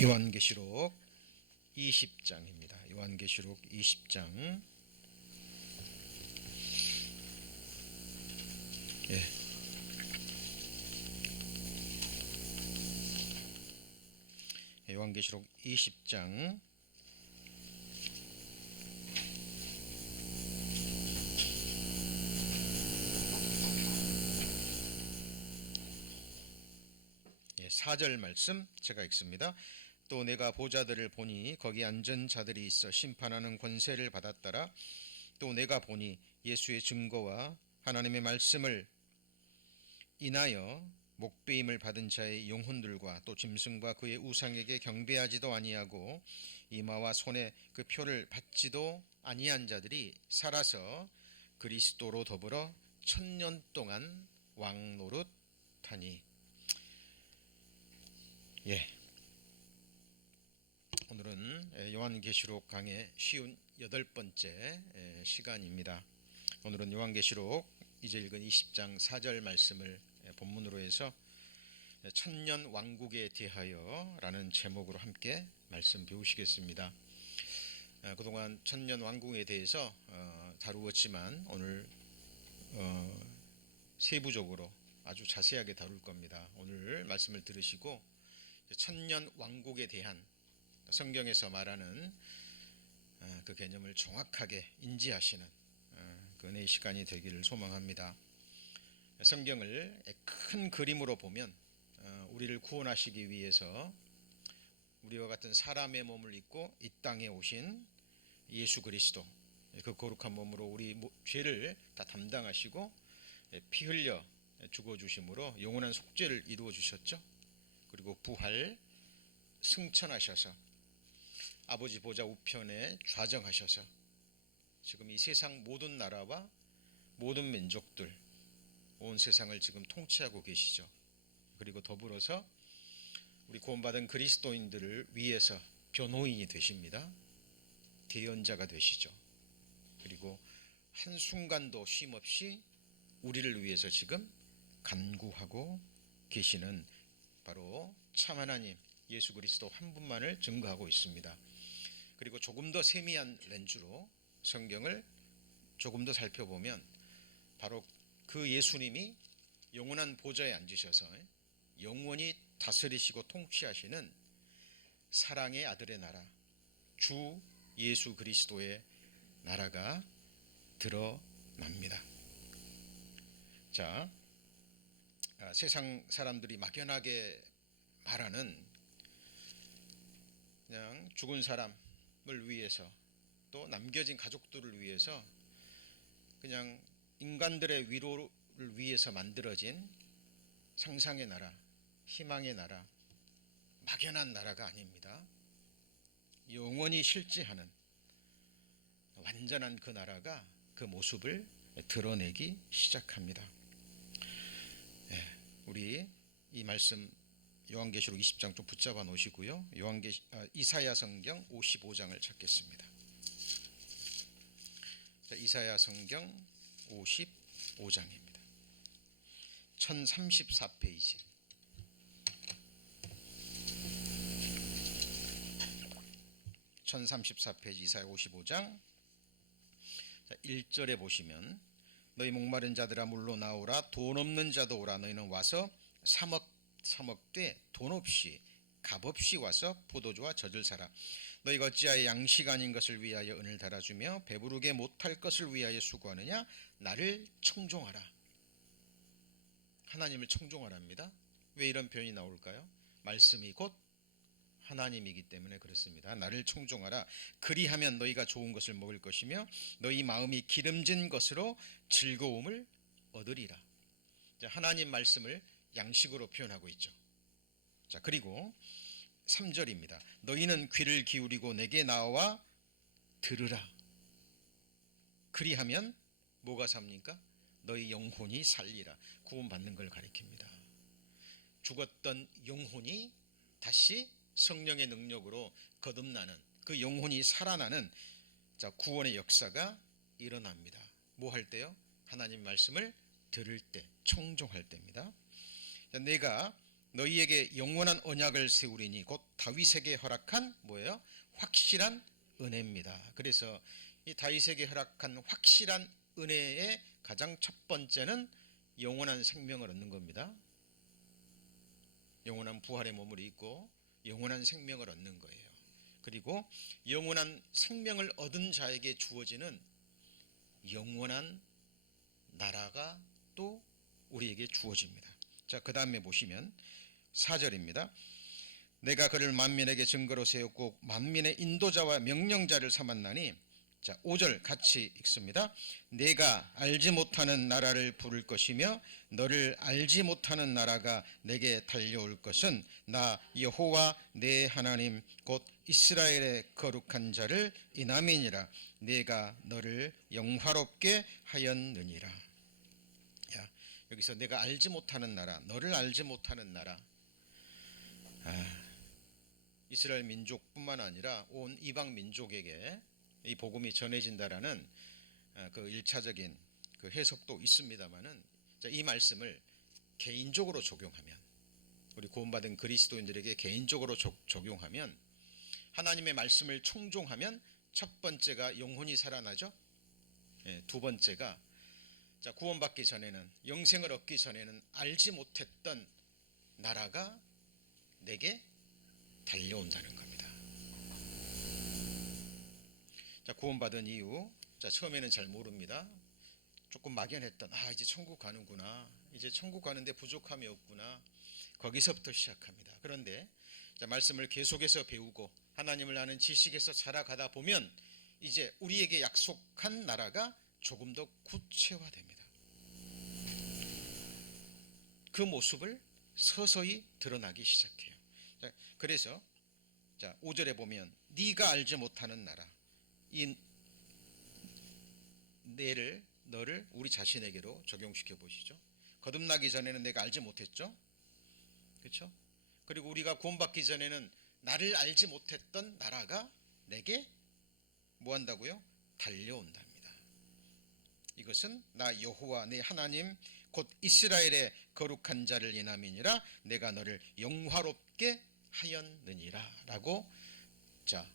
요한계시록 20장입니다. 요한계시록 20장. 요한계시록 20장 4절 말씀 제가 읽습니다. 또 내가 보좌들을 보니 거기 앉은 자들이 있어 심판하는 권세를 받았더라. 또 내가 보니 예수의 증거와 하나님의 말씀을 인하여 목배임을 받은 자의 영혼들과 또 짐승과 그의 우상에게 경배하지도 아니하고 이마와 손에 그 표를 받지도 아니한 자들이 살아서 그리스도로 더불어 1000년 동안 왕노릇하니. 오늘은 요한계시록 강의 58번째 시간입니다. 오늘은 요한계시록 이제 읽은 20장 4절 말씀을 본문으로 해서 천년 왕국에 대하여 라는 제목으로 함께 말씀 배우시겠습니다. 그동안 천년 왕국에 대해서 다루었지만 오늘 세부적으로 아주 자세하게 다룰 겁니다. 오늘 말씀을 들으시고 천년 왕국에 대한 성경에서 말하는 그 개념을 정확하게 인지하시는 그 은혜의 시간이 되기를 소망합니다. 성경을 큰 그림으로 보면 우리를 구원하시기 위해서 우리와 같은 사람의 몸을 입고 이 땅에 오신 예수 그리스도, 그 거룩한 몸으로 우리 죄를 다 담당하시고 피 흘려 죽어주심으로 영원한 속죄를 이루어 주셨죠. 그리고 부활 승천하셔서 아버지 보좌 우편에 좌정하셔서 지금 이 세상 모든 나라와 모든 민족들, 온 세상을 지금 통치하고 계시죠. 그리고 더불어서 우리 구원받은 그리스도인들을 위해서 변호인이 되십니다. 대연자가 되시죠. 그리고 한순간도 쉼없이 우리를 위해서 지금 간구하고 계시는 바로 참 하나님 예수 그리스도 한 분만을 증거하고 있습니다. 그리고 조금 더 세미한 렌즈로 성경을 조금 더 살펴보면 바로 그 예수님이 영원한 보좌에 앉으셔서 영원히 다스리시고 통치하시는 사랑의 아들의 나라, 주 예수 그리스도의 나라가 드러납니다. 자, 세상 사람들이 막연하게 말하는 그냥 죽은 사람을 위해서 또 남겨진 가족들을 위해서 그냥 인간들의 위로를 위해서 만들어진 상상의 나라, 희망의 나라, 막연한 나라가 아닙니다. 영원히 실제하는 완전한 그 나라가 그 모습을 드러내기 시작합니다. 우리 이 말씀 요한계시록 20장 좀 붙잡아 놓으시고요. 이사야 성경 55장을 찾겠습니다. 자, 이사야 성경 55장입니다. 1034페이지. 이사야 55장 1절에 보시면 너희 목마른 자들아 물로 나오라 돈 없는 자도 오라 너희는 와서 사먹되 돈 없이 값 없이 와서 포도주와 젖을 사라. 너희가 어찌하여 양식 아닌 것을 위하여 은을 달아주며 배부르게 못할 것을 위하여 수고하느냐. 나를 청종하라. 하나님을 청종하랍니다. 왜 이런 표현이 나올까요? 말씀이 곧 하나님이기 때문에 그렇습니다. 나를 청종하라. 그리하면 너희가 좋은 것을 먹을 것이며 너희 마음이 기름진 것으로 즐거움을 얻으리라. 하나님 말씀을 양식으로 표현하고 있죠. 자, 그리고 3절입니다. 너희는 귀를 기울이고 내게 나와 들으라. 그리하면 뭐가 삽니까? 너희 영혼이 살리라. 구원받는 걸 가리킵니다. 죽었던 영혼이 다시 성령의 능력으로 거듭나는, 그 영혼이 살아나는 구원의 역사가 일어납니다. 뭐 할 때요? 하나님 말씀을 들을 때, 청종할 때입니다. 내가 너희에게 영원한 언약을 세우리니 곧 다윗에게 허락한 뭐예요? 확실한 은혜입니다. 그래서 이 다윗에게 허락한 확실한 은혜의 가장 첫 번째는 영원한 생명을 얻는 겁니다. 영원한 부활의 몸을 입고 영원한 생명을 얻는 거예요. 그리고 영원한 생명을 얻은 자에게 주어지는 영원한 나라가 또 우리에게 주어집니다. 자, 그 다음에 보시면 4절입니다. 내가 그를 만민에게 증거로 세웠고 만민의 인도자와 명령자를 삼았나니, 자 5절 같이 읽습니다. 내가 알지 못하는 나라를 부를 것이며 너를 알지 못하는 나라가 내게 달려올 것은 나 여호와 내 하나님 곧 이스라엘의 거룩한 자를 인함이니라. 내가 너를 영화롭게 하였느니라. 야, 여기서 내가 알지 못하는 나라, 너를 알지 못하는 나라, 이스라엘 민족뿐만 아니라 온 이방 민족에게 이 복음이 전해진다라는 그 1차적인 그 해석도 있습니다만은, 이 말씀을 개인적으로 적용하면, 우리 구원받은 그리스도인들에게 개인적으로 적용하면, 하나님의 말씀을 청종하면 첫 번째가 영혼이 살아나죠. 두 번째가, 자 구원받기 전에는, 영생을 얻기 전에는 알지 못했던 나라가 내게 달려온다는 겁니다. 자, 구원받은 이후, 자 처음에는 잘 모릅니다. 조금 막연했던, 이제 천국 가는구나, 이제 천국 가는데 부족함이 없구나, 거기서부터 시작합니다. 그런데 자, 말씀을 계속해서 배우고 하나님을 아는 지식에서 자라가다 보면 이제 우리에게 약속한 나라가 조금 더 구체화됩니다. 그 모습을 서서히 드러나기 시작해요. 자, 그래서 자 5절에 보면 네가 알지 못하는 나라, 이 너를 우리 자신에게로 적용시켜 보시죠. 거듭나기 전에는 내가 알지 못했죠. 그렇죠? 그리고 우리가 구원받기 전에는 나를 알지 못했던 나라가 내게 뭐 한다고요? 달려온답니다. 이것은 나 여호와 내 하나님 곧 이스라엘의 거룩한 자를 인함이니라. 내가 너를 영화롭게 하였느니라 라고, 자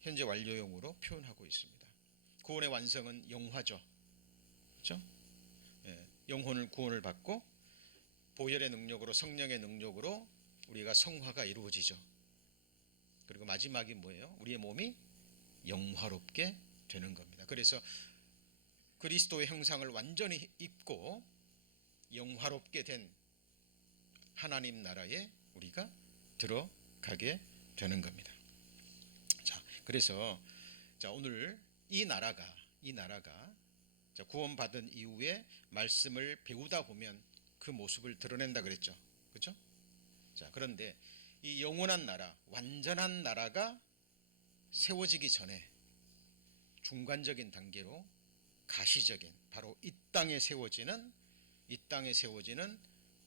현재 완료형으로 표현하고 있습니다. 구원의 완성은 영화죠. 그렇죠? 영혼을 구원을 받고 보혈의 능력으로, 성령의 능력으로 우리가 성화가 이루어지죠. 그리고 마지막이 뭐예요? 우리의 몸이 영화롭게 되는 겁니다. 그래서 그리스도의 형상을 완전히 입고 영화롭게 된 하나님 나라에 우리가 들어가게 되는 겁니다. 자, 그래서 자 오늘 이 나라가 자, 구원받은 이후에 말씀을 배우다 보면 그 모습을 드러낸다 그랬죠. 그렇죠? 자, 그런데 이 영원한 나라, 완전한 나라가 세워지기 전에 중간적인 단계로 가시적인, 바로 이 땅에 세워지는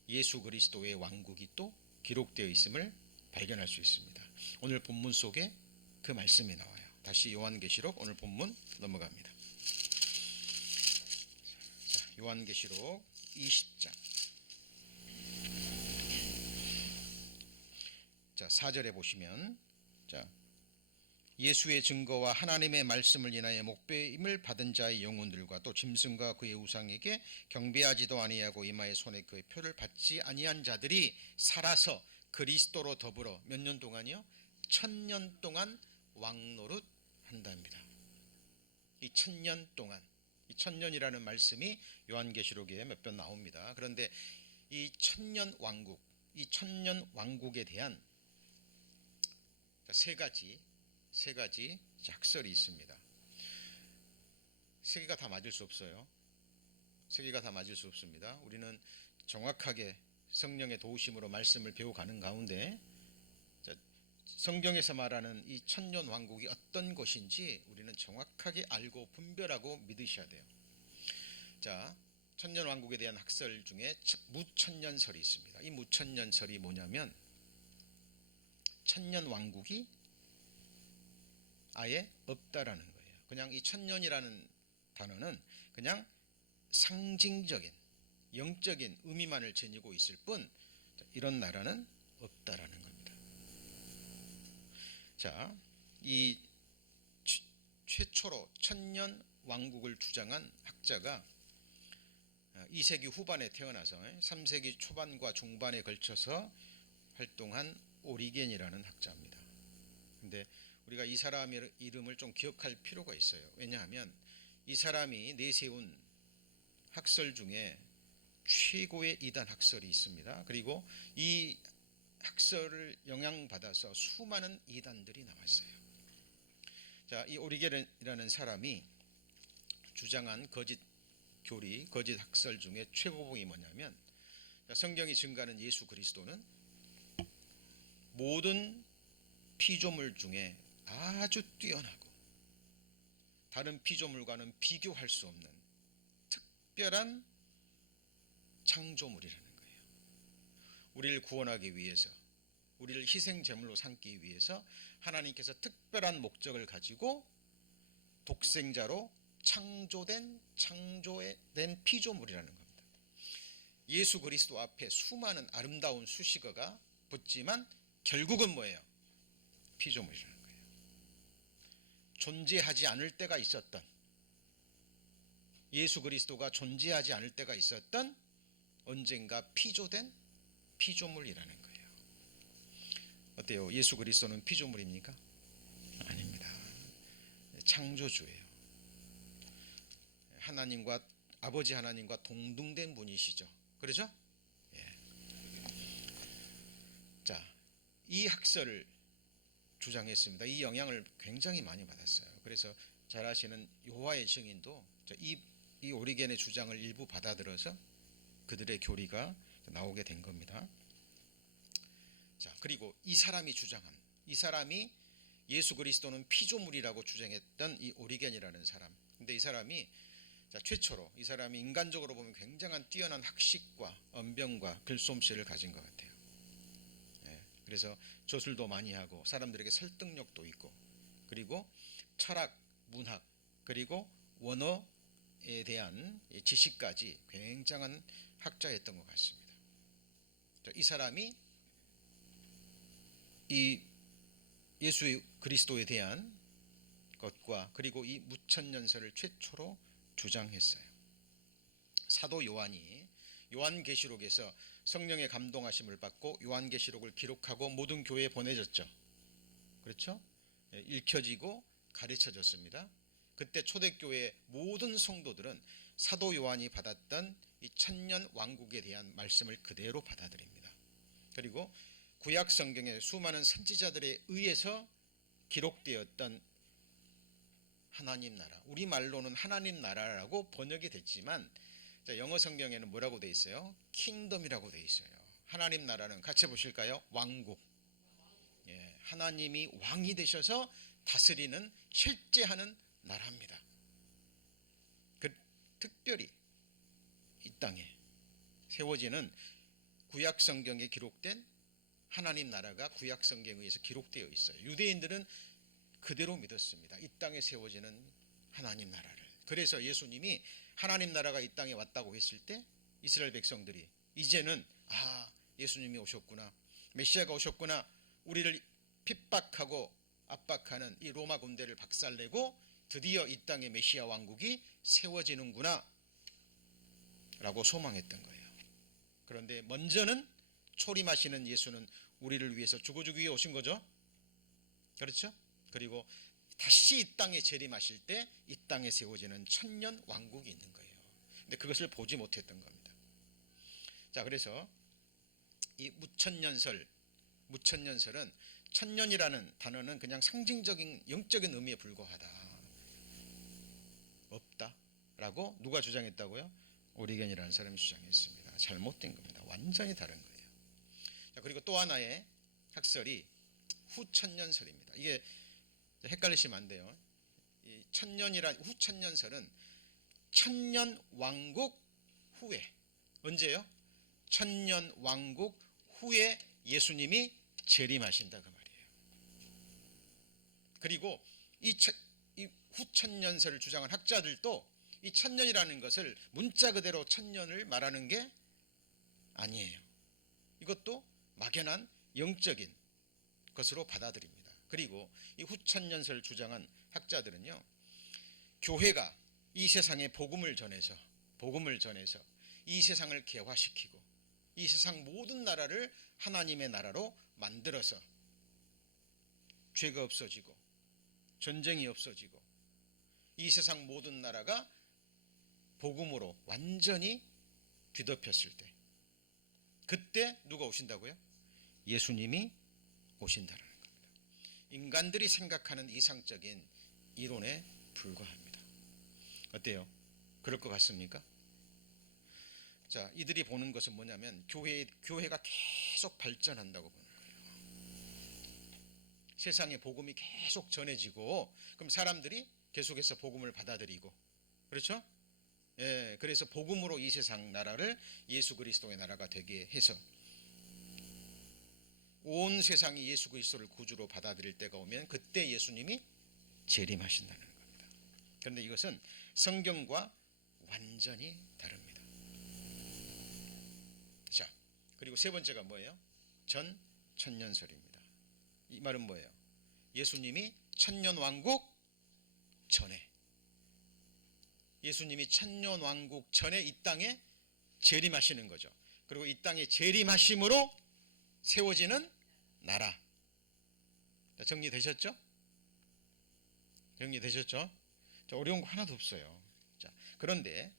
예수 그리스도의 왕국이 또 기록되어 있음을 발견할 수 있습니다. 오늘 본문 속에 그 말씀이 나와요. 다시 요한계시록 오늘 본문 넘어갑니다. 자, 요한계시록 20장. 자, 4절에 보시면, 자 예수의 증거와 하나님의 말씀을 인하여 목배임을 받은 자의 영혼들과 또 짐승과 그의 우상에게 경배하지도 아니하고 이마에 손에 그의 표를 받지 아니한 자들이 살아서 그리스도로 더불어 몇 년 동안이요? 1000년 동안 왕노릇 한답니다. 이 1000년 동안, 이 1000년이라는 말씀이 요한계시록에 몇 번 나옵니다. 그런데 이 1000년 왕국, 이 1000년 왕국에 대한 세 가지 학설이 있습니다. 세 개가 다 맞을 수 없어요. 세 개가 다 맞을 수 없습니다. 우리는 정확하게 성령의 도우심으로 말씀을 배워가는 가운데, 성경에서 말하는 이 1000년 왕국이 어떤 것인지 우리는 정확하게 알고 분별하고 믿으셔야 돼요. 자, 1000년 왕국에 대한 학설 중에 무천년설이 있습니다. 이 무천년설이 뭐냐면, 1000년 왕국이 아예 없다라는 거예요. 그냥 이 1000년이라는 단어는 그냥 상징적인 영적인 의미만을 지니고 있을 뿐, 이런 나라는 없다라는 겁니다. 자, 이 최초로 천년 왕국을 주장한 학자가 2세기 후반에 태어나서 3세기 초반과 중반에 걸쳐서 활동한 오리겐이라는 학자입니다. 근데 우리가 이 사람의 이름을 좀 기억할 필요가 있어요. 왜냐하면 이 사람이 내세운 학설 중에 최고의 이단 학설이 있습니다. 그리고 이 학설을 영향받아서 수많은 이단들이 나왔어요. 자, 이 오리겐이라는 사람이 주장한 거짓 교리, 거짓 학설 중에 최고봉이 뭐냐면, 성경이 증거하는 예수 그리스도는 모든 피조물 중에 아주 뛰어나고 다른 피조물과는 비교할 수 없는 특별한 창조물이라는 거예요. 우리를 구원하기 위해서, 우리를 희생 제물로 삼기 위해서 하나님께서 특별한 목적을 가지고 독생자로 창조된 피조물이라는 겁니다. 예수 그리스도 앞에 수많은 아름다운 수식어가 붙지만 결국은 뭐예요? 피조물이라는 거예요. 존재하지 않을 때가 있었던, 예수 그리스도가 존재하지 않을 때가 있었던 언젠가 피조된 피조물이라는 거예요. 어때요? 예수 그리스도는 피조물입니까? 아닙니다. 창조주예요. 하나님과, 아버지 하나님과 동등된 분이시죠. 그렇죠? 예. 자, 이 학설을 주장했습니다. 이 영향을 굉장히 많이 받았어요. 그래서 잘 아시는 여호와의 증인도 이 오리겐의 주장을 일부 받아들여서 그들의 교리가 나오게 된 겁니다. 자, 그리고 이 사람이 예수 그리스도는 피조물이라고 주장했던 이 오리겐이라는 사람. 근데 이 사람이 최초로, 이 사람이 인간적으로 보면 굉장한 뛰어난 학식과 언변과 글솜씨를 가진 것 같아요. 그래서 저술도 많이 하고 사람들에게 설득력도 있고, 그리고 철학, 문학, 그리고 원어에 대한 지식까지 굉장한 학자였던 것 같습니다. 이 사람이 이 예수 그리스도에 대한 것과 그리고 이 무천년설을 최초로 주장했어요. 사도 요한이 요한계시록에서 성령의 감동하심을 받고 요한계시록을 기록하고 모든 교회에 보내졌죠. 그렇죠? 읽혀지고 가르쳐졌습니다. 그때 초대교회 모든 성도들은 사도 요한이 받았던 이 천년 왕국에 대한 말씀을 그대로 받아들입니다. 그리고 구약 성경의 수많은 선지자들에 의해서 기록되었던 하나님 나라, 우리말로는 하나님 나라라고 번역이 됐지만 영어 성경에는 뭐라고 돼 있어요? 킹덤이라고 돼 있어요. 하나님 나라는 같이 보실까요? 왕국. 예, 하나님이 왕이 되셔서 다스리는, 실제하는 나라입니다. 특별히 이 땅에 세워지는 구약 성경에 기록된 하나님 나라가 구약 성경에 의해서 기록되어 있어요. 유대인들은 그대로 믿었습니다. 이 땅에 세워지는 하나님 나라를. 그래서 예수님이 하나님 나라가 이 땅에 왔다고 했을 때 이스라엘 백성들이 이제는 예수님이 오셨구나, 메시아가 오셨구나, 우리를 핍박하고 압박하는 이 로마 군대를 박살내고 드디어 이 땅에 메시아 왕국이 세워지는구나 라고 소망했던 거예요. 그런데 먼저는 초림하시는 예수는 우리를 위해서 죽어주기 위해 오신 거죠. 그렇죠? 그리고 다시 이 땅에 재림하실 때 이 땅에 세워지는 천년 왕국이 있는 거예요. 근데 그것을 보지 못했던 겁니다. 자, 그래서 이 무천년설은 천년이라는 단어는 그냥 상징적인 영적인 의미에 불과하다, 없다라고 누가 주장했다고요? 오리겐이라는 사람이 주장했습니다. 잘못된 겁니다. 완전히 다른 거예요. 자, 그리고 또 하나의 학설이 후천년설입니다. 이게 헷갈리시면 안 돼요. 이 후천년설은 천년 왕국 후에, 언제요? 천년 왕국 후에 예수님이 재림하신다 그 말이에요. 그리고 이 후천년설을 주장한 학자들도 이 천년이라는 것을 문자 그대로 천년을 말하는 게 아니에요. 이것도 막연한 영적인 것으로 받아들입니다. 그리고 이 후천년설 주장한 학자들은요, 교회가 이 세상에 복음을 전해서 이 세상을 개화시키고 이 세상 모든 나라를 하나님의 나라로 만들어서 죄가 없어지고 전쟁이 없어지고 이 세상 모든 나라가 복음으로 완전히 뒤덮였을 때, 그때 누가 오신다고요? 예수님이 오신다는 겁니다. 인간들이 생각하는 이상적인 이론에 불과합니다. 어때요? 그럴 것 같습니까? 자, 이들이 보는 것은 뭐냐면 교회가 계속 발전한다고 보는 거예요. 세상에 복음이 계속 전해지고, 그럼 사람들이 계속해서 복음을 받아들이고, 그렇죠? 예, 그래서 복음으로 이 세상 나라를 예수 그리스도의 나라가 되게 해서 온 세상이 예수 그리스도를 구주로 받아들일 때가 오면 그때 예수님이 재림하신다는 겁니다. 그런데 이것은 성경과 완전히 다릅니다. 자, 그리고 세 번째가 뭐예요? 천년설입니다. 이 말은 뭐예요? 예수님이 천년왕국 전에, 예수님이 천년왕국 전에 이 땅에 재림하시는 거죠. 그리고 이 땅에 재림하심으로 세워지는 나라. 정리되셨죠? 정리되셨죠? 자, 어려운 거 하나도 없어요. 자, 그런데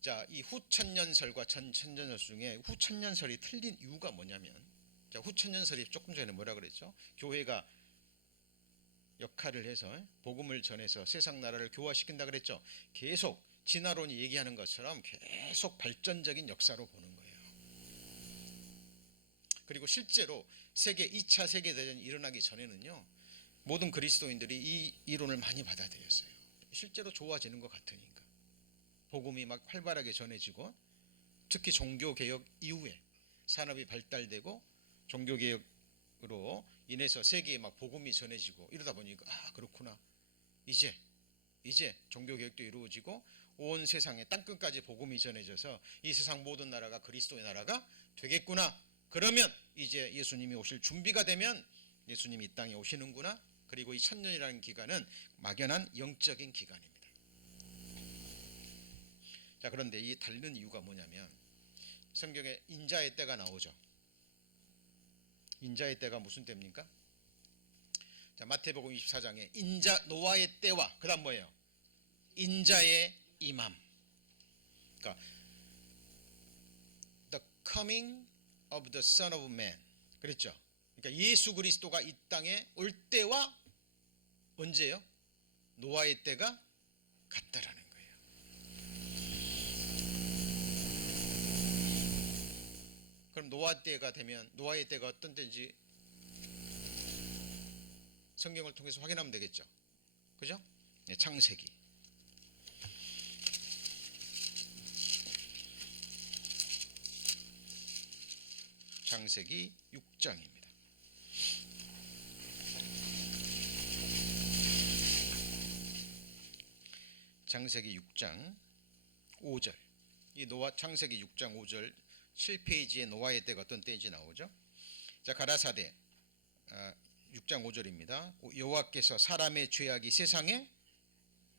자, 이 후천년설과 전천년설 중에 후천년설이 틀린 이유가 뭐냐면, 자, 후천년설이 조금 전에 뭐라 그랬죠? 교회가 역할을 해서 복음을 전해서 세상 나라를 교화시킨다 그랬죠. 계속 진화론이 얘기하는 것처럼 계속 발전적인 역사로 보는 거예요. 그리고 실제로 2차 세계대전이 일어나기 전에는요, 모든 그리스도인들이 이 이론을 많이 받아들였어요. 실제로 좋아지는 것 같으니까. 복음이 막 활발하게 전해지고, 특히 종교개혁 이후에 산업이 발달되고 종교개혁으로 인해서 세계에 막 복음이 전해지고 이러다 보니까, 아, 그렇구나, 이제 종교개혁도 이루어지고 온 세상에 땅끝까지 복음이 전해져서 이 세상 모든 나라가 그리스도의 나라가 되겠구나. 그러면 이제 예수님이 오실 준비가 되면 예수님이 이 땅에 오시는구나. 그리고 이 천년이라는 기간은 막연한 영적인 기간입니다. 자, 그런데 이 다른 이유가 뭐냐면, 성경에 인자의 때가 나오죠. 인자의 때가 무슨 때입니까? 자, 마태복음 24장에 노아의 때와 그다음 뭐예요? 인자의 임함. 그러니까 the coming of the Son of Man. 그랬죠. 그러니까 예수 그리스도가 이 땅에 올 때와 언제요? 노아의 때가 같다라는 거예요. 그럼 노아 때가 되면 노아의 때가 어떤 때인지 성경을 통해서 확인하면 되겠죠. 그죠? 네, 창세기. 창세기 6장입니다. 창세기 6장 5절. 이 창세기 6장 5절 7페이지에 노아의 때가 어떤 때인지 나오죠. 자, 가라사대 6장 5절입니다. 여호와께서 사람의 죄악이 세상에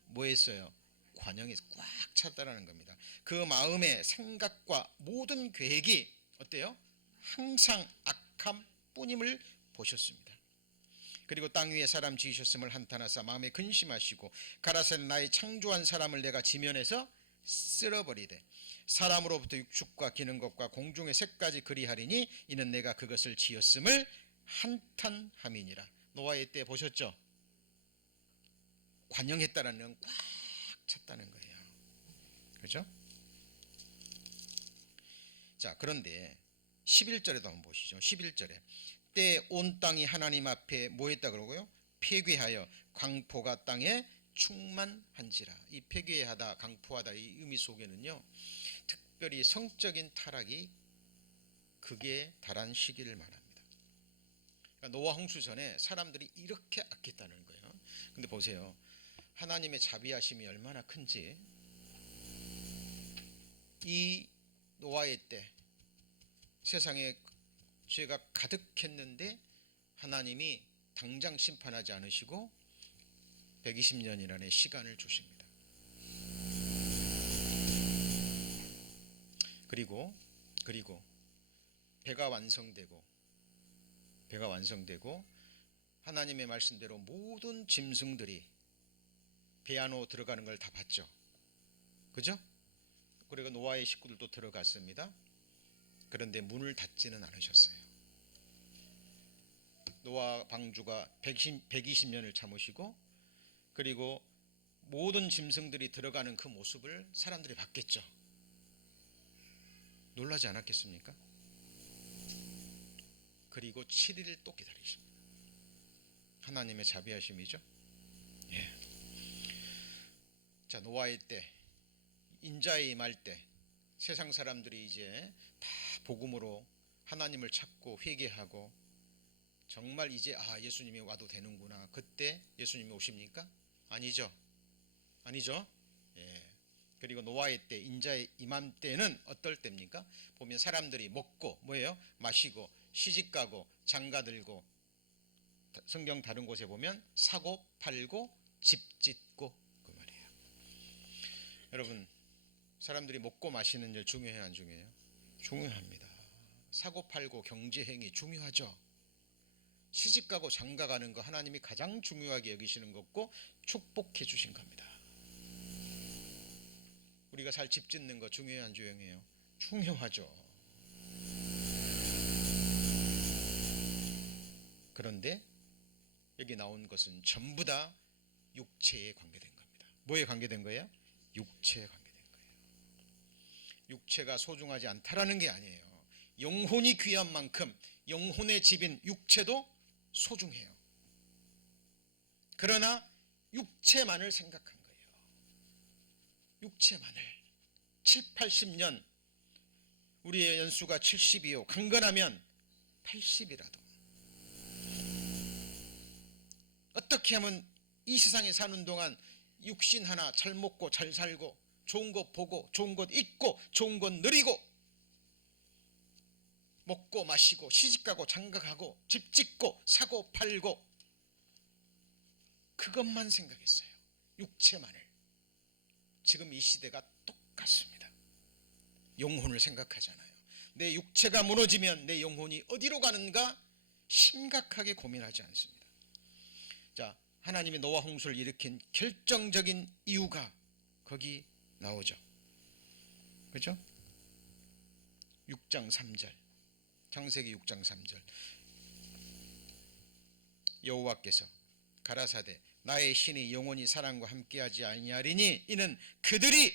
뭐 했어요? 관영에서 꽉 찼다라는 겁니다. 그 마음의 생각과 모든 계획이 어때요? 항상 악함 뿐임을 보셨습니다. 그리고 땅 위에 사람 지으셨음을 한탄하사 마음에 근심하시고 가라사대 나의 창조한 사람을 내가 지면에서 쓸어버리되 사람으로부터 육축과 기는 것과 공중의 새까지 그리하리니 이는 내가 그것을 지었음을 한탄함이니라. 노아의 때 보셨죠? 관영했다라는 꽉 찼다는 거예요. 그렇죠? 자, 그런데 11절에도 한번 보시죠. 11절에 때 온 땅이 하나님 앞에 뭐 했다 그러고요? 폐괴하여 강포가 땅에 충만한지라. 이 폐괴하다, 강포하다 이 의미 속에는요, 특별히 성적인 타락이 극에 달한 시기를 말합니다. 그러니까 노아 홍수 전에 사람들이 이렇게 악했다는 거예요. 근데 보세요. 하나님의 자비하심이 얼마나 큰지. 이 노아의 때 세상에 죄가 가득했는데 하나님이 당장 심판하지 않으시고 120년이라는 시간을 주십니다. 그리고 배가 완성되고 하나님의 말씀대로 모든 짐승들이 배 안으로 들어가는 걸 다 봤죠. 그죠? 그리고 노아의 식구들도 들어갔습니다. 그런데 문을 닫지는 않으셨어요. 노아 방주가 120년을 참으시고, 그리고 모든 짐승들이 들어가는 그 모습을 사람들이 봤겠죠. 놀라지 않았겠습니까? 그리고 7일을 또 기다리십니다. 하나님의 자비하심이죠. 예. 자, 노아의 때, 인자에 임할 때 세상 사람들이 이제 다 복음으로 하나님을 찾고 회개하고 정말 이제 예수님이 와도 되는구나. 그때 예수님이 오십니까? 아니죠. 예. 그리고 노아의 때, 인자의 임함 때는 어떨 때입니까? 보면 사람들이 먹고 마시고 시집가고 장가들고, 성경 다른 곳에 보면 사고 팔고 집 짓고, 그 말이에요. 여러분, 사람들이 먹고 마시는 일 중요해요, 안 중요해요? 중요합니다. 사고 팔고 경제행위 중요하죠. 시집가고 장가가는 거 하나님이 가장 중요하게 여기시는 거고 축복해 주신 겁니다. 우리가 잘 집 짓는 거 중요해요, 안 중요해요? 중요하죠. 그런데 여기 나온 것은 전부 다 육체에 관계된 겁니다. 뭐에 관계된 거예요? 육체에 관계된 거예요. 육체가 소중하지 않다라는 게 아니에요. 영혼이 귀한 만큼 영혼의 집인 육체도 소중해요. 그러나 육체만을 생각한 거예요. 육체만을. 7, 80년, 우리의 연수가 70이요, 강건하면 80이라도 어떻게 하면 이 세상에 사는 동안 육신 하나 잘 먹고 잘 살고 좋은 것 보고 좋은 것 입고 좋은 것 누리고 먹고 마시고 시집가고 장가가고 집 짓고 사고 팔고 그것만 생각했어요. 육체만을. 지금 이 시대가 똑같습니다. 영혼을 생각하잖아요. 내 육체가 무너지면 내 영혼이 어디로 가는가 심각하게 고민하지 않습니다. 자, 하나님이 노아 홍수를 일으킨 결정적인 이유가 거기 나오죠. 그렇죠? 6장 3절, 창세기 6장 3절. 여호와께서 가라사대 나의 신이 영원히 사람과 함께하지 아니하리니 이는 그들이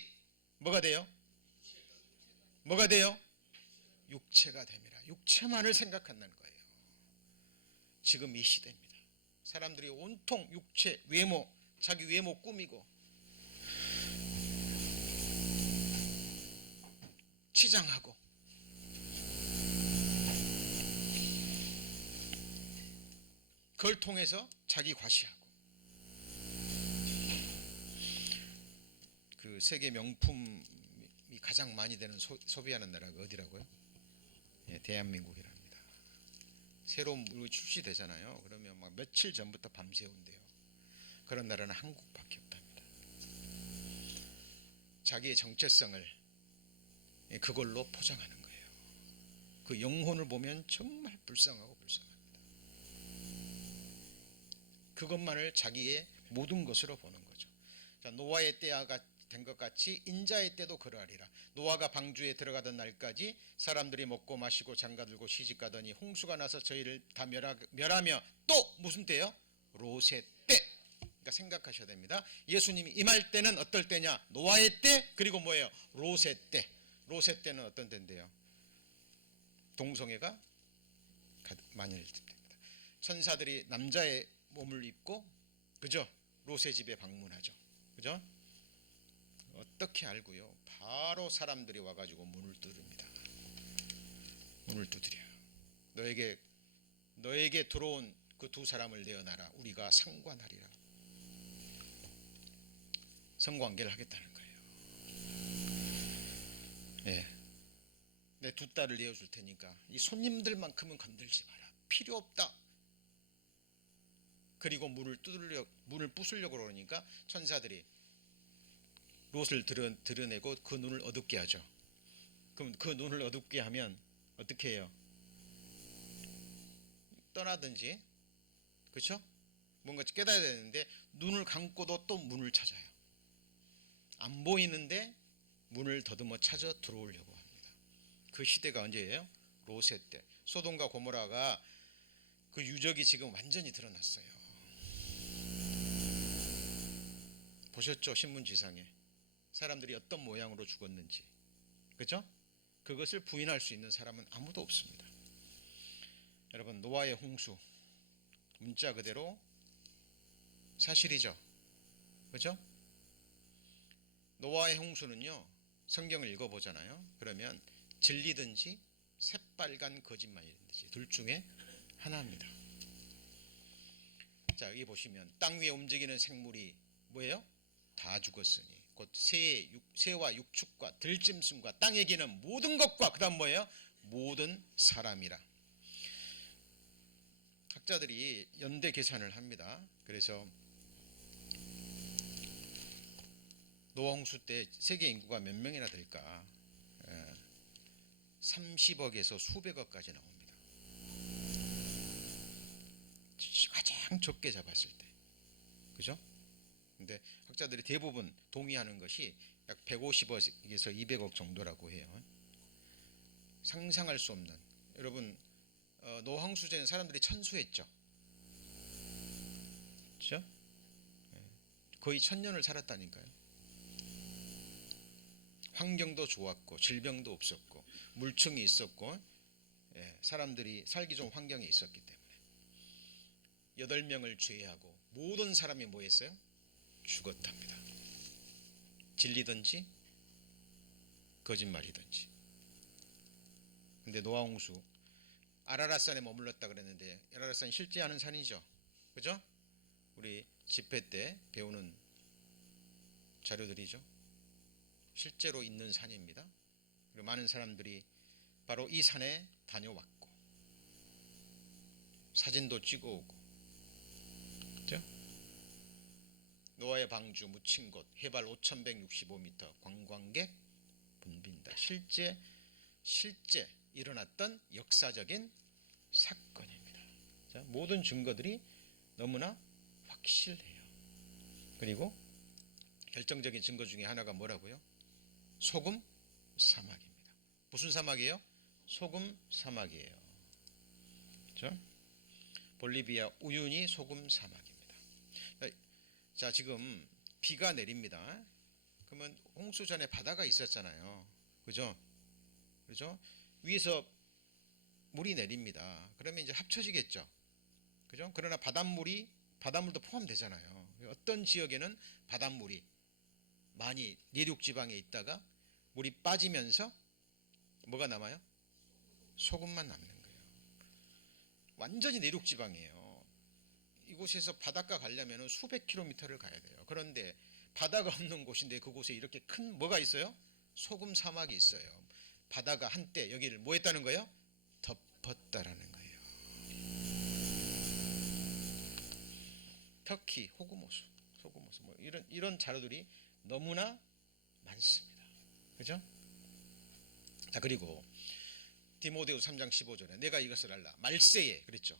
뭐가 돼요? 육체가 됨이라. 육체만을 생각한다는 거예요. 지금 이 시대입니다. 사람들이 온통 육체, 외모, 자기 외모 꾸미고 치장하고 그걸 통해서 자기 과시하고. 그 세계 명품이 가장 많이 되는 소비하는 나라가 어디라고요? 예, 대한민국이랍니다. 새로운 물건이 출시되잖아요. 그러면 막 며칠 전부터 밤새운대요. 그런 나라는 한국밖에 없답니다. 자기의 정체성을 그걸로 포장하는 거예요. 그 영혼을 보면 정말 불쌍합니다. 그것만을 자기의 모든 것으로 보는 거죠. 자, 노아의 때가 된 것 같이 인자의 때도 그러하리라. 노아가 방주에 들어가던 날까지 사람들이 먹고 마시고 장가들고 시집가더니 홍수가 나서 저희를 다 멸하며 또 무슨 때요? 롯의 때. 그러니까 생각하셔야 됩니다. 예수님이 임할 때는 어떨 때냐? 노아의 때, 그리고 뭐예요? 롯의 때. 롯의 때는 어떤 때인데요? 동성애가 만연일 때입니다. 천사들이 남자의 몸을 입고, 그죠? 롯의 집에 방문하죠. 그죠? 어떻게 알고요? 바로 사람들이 와가지고 문을 두드립니다. 문을 두드려요. 너에게 들어온 그 두 사람을 내어놔라. 우리가 상관하리라. 성관계를 하겠다는 거예요. 예. 내 두 딸을 내어줄 테니까 이 손님들만큼은 건들지 마라. 필요 없다. 그리고 문을 부수려고 그러니까 천사들이 롯을 드러내고 그 눈을 어둡게 하죠. 그럼 그 눈을 어둡게 하면 어떻게 해요? 떠나든지, 그렇죠? 뭔가 깨달아야 되는데 눈을 감고도 또 문을 찾아요. 안 보이는데 문을 더듬어 찾아 들어오려고 합니다. 그 시대가 언제예요? 롯의 때. 소돔과 고모라가 그 유적이 지금 완전히 드러났어요. 보셨죠? 신문지상에 사람들이 어떤 모양으로 죽었는지, 그렇죠? 그것을 부인할 수 있는 사람은 아무도 없습니다. 여러분, 노아의 홍수 문자 그대로 사실이죠, 그렇죠? 노아의 홍수는요, 성경을 읽어보잖아요. 그러면 진리든지 새빨간 거짓말이든지 둘 중에 하나입니다. 자, 여기 보시면 땅 위에 움직이는 생물이 뭐예요? 다 죽었으니 곧 새와 육축과 들짐승과 땅에 기는 모든 것과 그 다음 뭐예요? 모든 사람이라. 학자들이 연대 계산을 합니다. 그래서 노아 홍수 때 세계 인구가 몇 명이나 될까? 30억에서 수백억까지 나옵니다. 가장 적게 잡았을 때, 그죠? 근데 학자들이 대부분 동의하는 것이 약 150억에서 200억 정도라고 해요. 상상할 수 없는. 여러분, 노아 홍수 전에 사람들이 천수했죠, 그죠? 거의 1000년을 살았다니까요. 환경도 좋았고 질병도 없었고 물층이 있었고, 사람들이 살기 좋은 환경에 있었기 때문에 8명을 제외하고 모든 사람이 뭐 했어요? 죽었답니다. 진리든지 거짓말이든지. 근데 노아 홍수 아라랏산에 머물렀다 그랬는데 아라랏산 실제 하는 산이죠, 그죠? 우리 집회 때 배우는 자료들이죠. 실제로 있는 산입니다. 그리고 많은 사람들이 바로 이 산에 다녀왔고 사진도 찍어오고, 그렇죠? 노아의 방주 묻힌 곳 해발 5165m 관광객 붐빈다. 실제 일어났던 역사적인 사건입니다. 자, 모든 증거들이 너무나 확실해요. 그리고 결정적인 증거 중에 하나가 뭐라고요? 소금 사막입니다. 무슨 사막이에요? 소금 사막이에요. 그렇죠? 볼리비아 우유니 소금 사막입니다. 자, 지금 비가 내립니다. 그러면 홍수 전에 바다가 있었잖아요, 그죠? 그죠? 위에서 물이 내립니다. 그러면 이제 합쳐지겠죠, 그죠? 그러나 바닷물도 포함되잖아요. 어떤 지역에는 바닷물이 많이 내륙 지방에 있다가 물이 빠지면서 뭐가 남아요? 소금만 남는 거예요. 완전히 내륙 지방이에요. 이곳에서 바닷가 가려면 수백 킬로미터를 가야 돼요. 그런데 바다가 없는 곳인데 그곳에 이렇게 큰 뭐가 있어요? 소금 사막이 있어요. 바다가 한때 여기를 뭐 했다는 거예요? 덮었다라는 거예요. 터키, 호구모수, 소금모수, 뭐 이런 자료들이 너무나 많습니다. 그죠? 자, 그리고 디모데후서 3장 15절에 내가 이것을 알라. 말세에 그랬죠.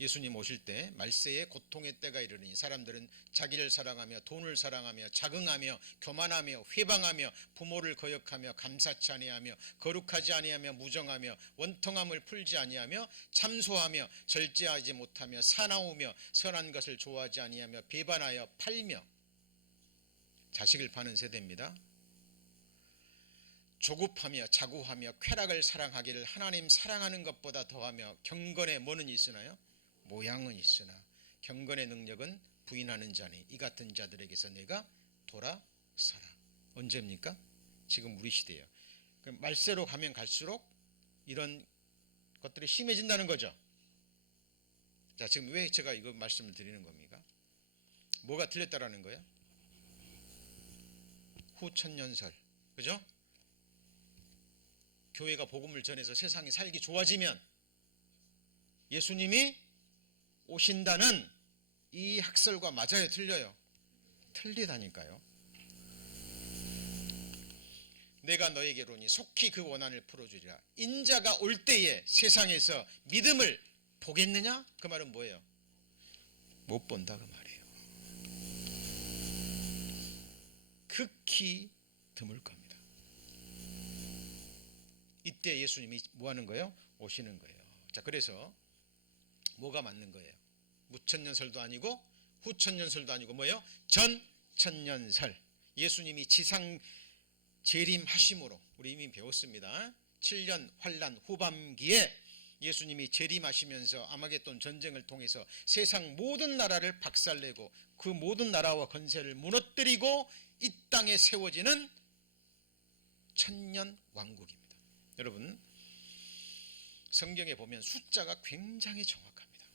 예수님 오실 때 말세에 고통의 때가 이르니 사람들은 자기를 사랑하며 돈을 사랑하며 자긍하며 교만하며 회방하며 부모를 거역하며 감사치 아니하며 거룩하지 아니하며 무정하며 원통함을 풀지 아니하며 참소하며 절제하지 못하며 사나우며 선한 것을 좋아하지 아니하며 배반하여 팔며. 자식을 파는 세대입니다. 조급하며 자고하며 쾌락을 사랑하기를 하나님 사랑하는 것보다 더하며 경건에 뭐는 있으나요? 모양은 있으나 경건의 능력은 부인하는 자니 이 같은 자들에게서 내가 돌아서라. 언제입니까? 지금 우리 시대예요. 그럼 말세로 가면 갈수록 이런 것들이 심해진다는 거죠. 자, 지금 왜 제가 이거 말씀을 드리는 겁니까? 뭐가 틀렸다라는 거예요? 후 천년설, 그죠? 교회가 복음을 전해서 세상이 살기 좋아지면 예수님이 오신다는 이 학설과 맞아요, 틀려요? 틀리다니까요. 내가 너에게로니 속히 그 원한을 풀어주리라. 인자가 올 때에 세상에서 믿음을 보겠느냐? 그 말은 뭐예요? 못 본다 그 말이에요. 극히 드물 겁니다. 이때 예수님이 뭐 하는 거예요? 오시는 거예요. 자, 그래서 뭐가 맞는 거예요? 무천년설도 아니고 후천년설도 아니고 뭐예요? 전천년설. 예수님이 지상 재림하심으로 우리 이미 배웠습니다. 7년 환란 후반기에 예수님이 재림하시면서 아마겟돈 전쟁을 통해서 세상 모든 나라를 박살내고 그 모든 나라와 권세를 무너뜨리고 이 땅에 세워지는 천년 왕국입니다. 여러분, 성경에 보면 숫자가 굉장히 정확합니다.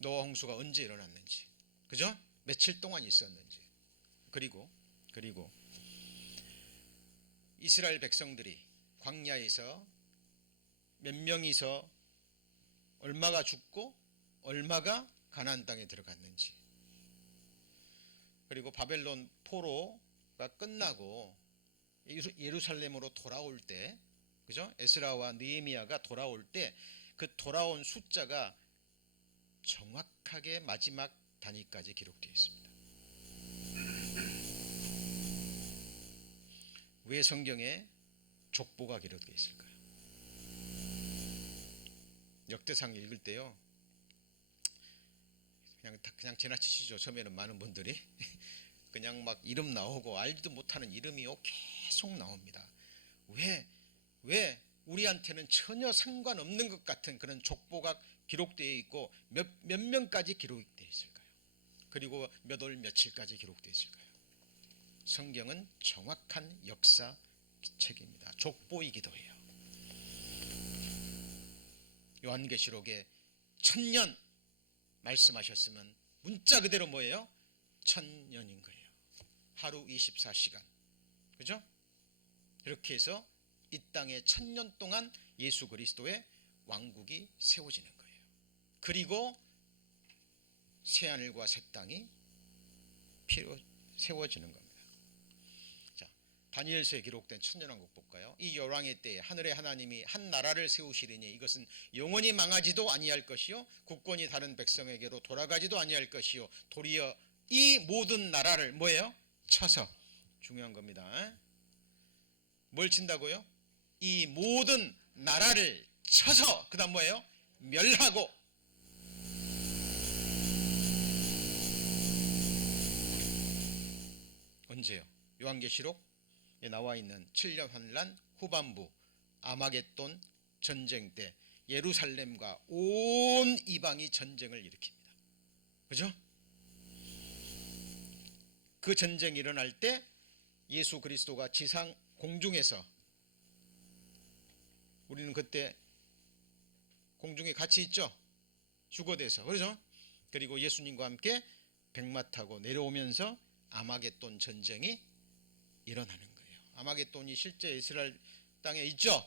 노아 홍수가 언제 일어났는지, 그죠? 며칠 동안 있었는지, 그리고 이스라엘 백성들이 광야에서 몇 명이서 얼마가 죽고 얼마가 가나안 땅에 들어갔는지, 그리고 바벨론 포로가 끝나고 예루살렘으로 돌아올 때, 그죠? 에스라와 느헤미야가 돌아올 때 그 돌아온 숫자가 정확하게 마지막 단위까지 기록되어 있습니다. 왜 성경에 족보가 기록되어 있을까요? 역대상 읽을 때요, 그냥 지나치시죠. 처음에는 많은 분들이 그냥 막 이름 나오고 알지도 못하는 이름이요 계속 나옵니다. 왜 우리한테는 전혀 상관없는 것 같은 그런 족보가 기록되어 있고 몇 명까지 기록되어 있을까요? 그리고 몇 월 며칠까지 기록되어 있을까요? 성경은 정확한 역사 책입니다. 족보이기도 해요. 요한계시록에 1000년 말씀하셨으면 문자 그대로 뭐예요? 1000년인 거예요. 하루 24시간. 그죠? 이렇게 해서 이 땅에 1000년 동안 예수 그리스도의 왕국이 세워지는 거예요. 그리고 새하늘과 새 땅이 세워지는 겁니다. 자, 다니엘서에 기록된 천년왕국 볼까요? 이 열왕의 때에 하늘의 하나님이 한 나라를 세우시리니 이것은 영원히 망하지도 아니할 것이요 국권이 다른 백성에게로 돌아가지도 아니할 것이요 도리어 이 모든 나라를 뭐예요? 쳐서, 중요한 겁니다. 뭘 친다고요? 이 모든 나라를 쳐서, 그 다음 뭐예요? 멸하고. 언제요? 요한계시록에 나와 있는 7년 환란 후반부 아마겟돈 전쟁 때 예루살렘과 온 이방이 전쟁을 일으킵니다. 그죠? 그 전쟁이 일어날 때 예수 그리스도가 지상 공중에서, 우리는 그때 공중에 같이 있죠. 휴거돼서. 그렇죠? 그리고 예수님과 함께 백마 타고 내려오면서 아마겟돈 전쟁이 일어나는 거예요. 아마겟돈이 실제 이스라엘 땅에 있죠.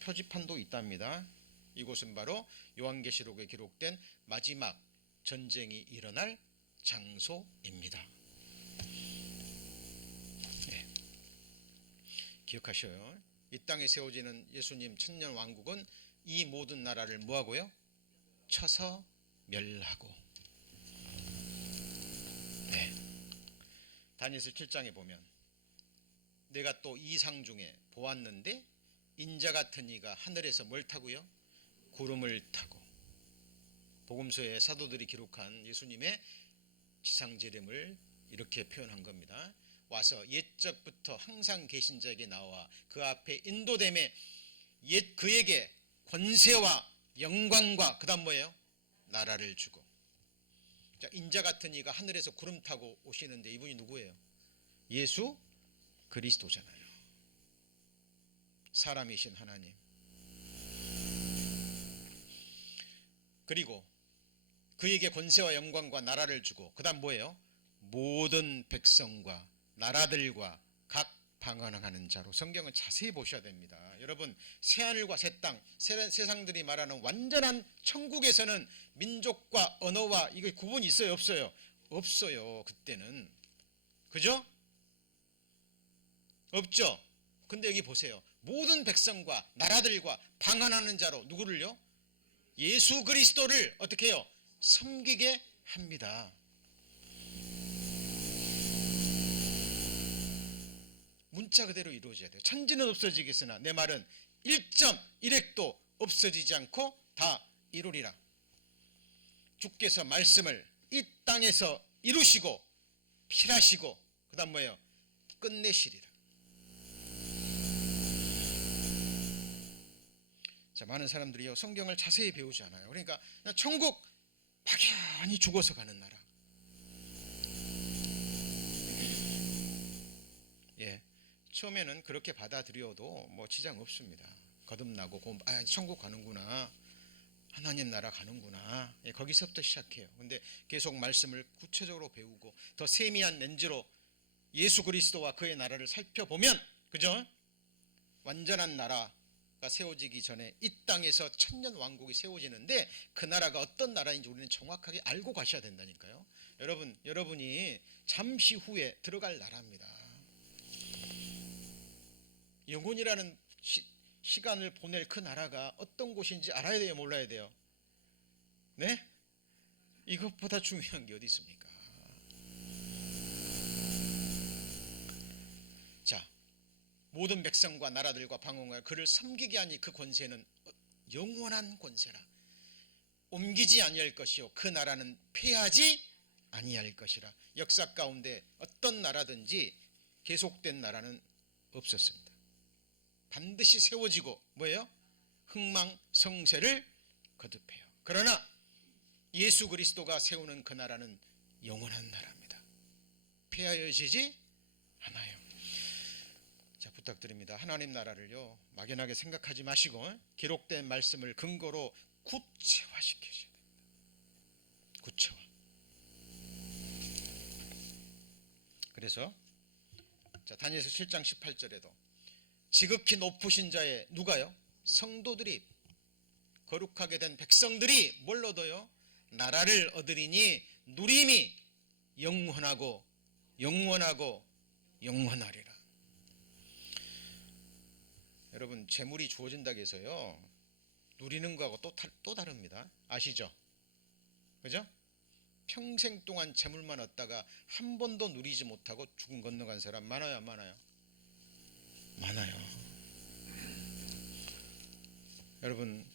표지판도 있답니다. 이곳은 바로 요한계시록에 기록된 마지막 전쟁이 일어날 장소입니다. 네. 기억하셔요. 이 땅에 세워지는 예수님 천년 왕국은 이 모든 나라를 뭐하고요? 쳐서 멸하고. 네. 다니엘서 7장에 보면 내가 또 이상 중에 보았는데 인자 같은 이가 하늘에서 뭘 타고요? 구름을 타고. 복음서에 사도들이 기록한 예수님의 지상재림을 이렇게 표현한 겁니다. 와서 옛적부터 항상 계신 자에게 나와 그 앞에 인도됨에 옛 그에게 권세와 영광과 그 다음 뭐예요? 나라를 주고. 자, 인자 같은 이가 하늘에서 구름 타고 오시는데 이분이 누구예요? 예수 그리스도잖아요. 사람이신 하나님. 그리고 그에게 권세와 영광과 나라를 주고 그 다음 뭐예요? 모든 백성과 나라들과 각 방언하는 자로 성경을 자세히 보셔야 됩니다. 여러분, 새하늘과 새 땅, 세상들이 말하는 완전한 천국에서는 민족과 언어와 이거 구분이 있어요, 없어요? 없어요. 그때는. 그죠? 없죠. 근데 여기 보세요. 모든 백성과 나라들과 방언하는 자로 누구를요? 예수 그리스도를 어떻게 해요? 섬기게 합니다. 문자 그대로 이루어져야 돼요. 천지는 없어지겠으나 내 말은 1.1핵도 없어지지 않고 다 이루리라. 주께서 말씀을 이 땅에서 이루시고 필하시고 그 다음 뭐예요? 끝내시리라. 자, 많은 사람들이요 성경을 자세히 배우지 않아요. 그러니까 천국 막연히 죽어서 가는 나라. 예, 처음에는 그렇게 받아들여도 뭐 지장 없습니다. 거듭나고 천국 가는구나, 하나님 나라 가는구나. 예, 거기서부터 시작해요. 근데 계속 말씀을 구체적으로 배우고 더 세미한 렌즈로 예수 그리스도와 그의 나라를 살펴보면, 그죠? 완전한 나라가 세워지기 전에 이 땅에서 천년 왕국이 세워지는데 그 나라가 어떤 나라인지 우리는 정확하게 알고 가셔야 된다니까요. 여러분이 잠시 후에 들어갈 나라입니다. 영혼이라는 시간을 보낼 그 나라가 어떤 곳인지 알아야 돼요, 몰라야 돼요? 네? 이것보다 중요한 게 어디 있습니까? 자, 모든 백성과 나라들과 방언과 그를 섬기게 하니 그 권세는 영원한 권세라. 옮기지 아니할 것이요 그 나라는 패하지 아니할 것이라. 역사 가운데 어떤 나라든지 계속된 나라는 없었습니다. 반드시 세워지고 뭐예요? 흥망성쇠를 거듭해요. 그러나 예수 그리스도가 세우는 그 나라는 영원한 나라입니다. 폐하여지지 않아요. 자, 부탁드립니다. 하나님 나라를요 막연하게 생각하지 마시고 기록된 말씀을 근거로 구체화시키셔야 됩니다. 구체화. 그래서 자, 다니엘서 7장 18절에도 지극히 높으신 자의 누가요? 성도들이, 거룩하게 된 백성들이 뭘 얻어요? 나라를 얻으리니 누림이 영원하고 영원하고 영원하리라. 여러분, 재물이 주어진다고 해서요 누리는 거하고 또 다릅니다. 아시죠? 그죠? 평생 동안 재물만 얻다가 한 번도 누리지 못하고 죽음 건너간 사람 많아요, 안 많아요? 많아요. 여러분,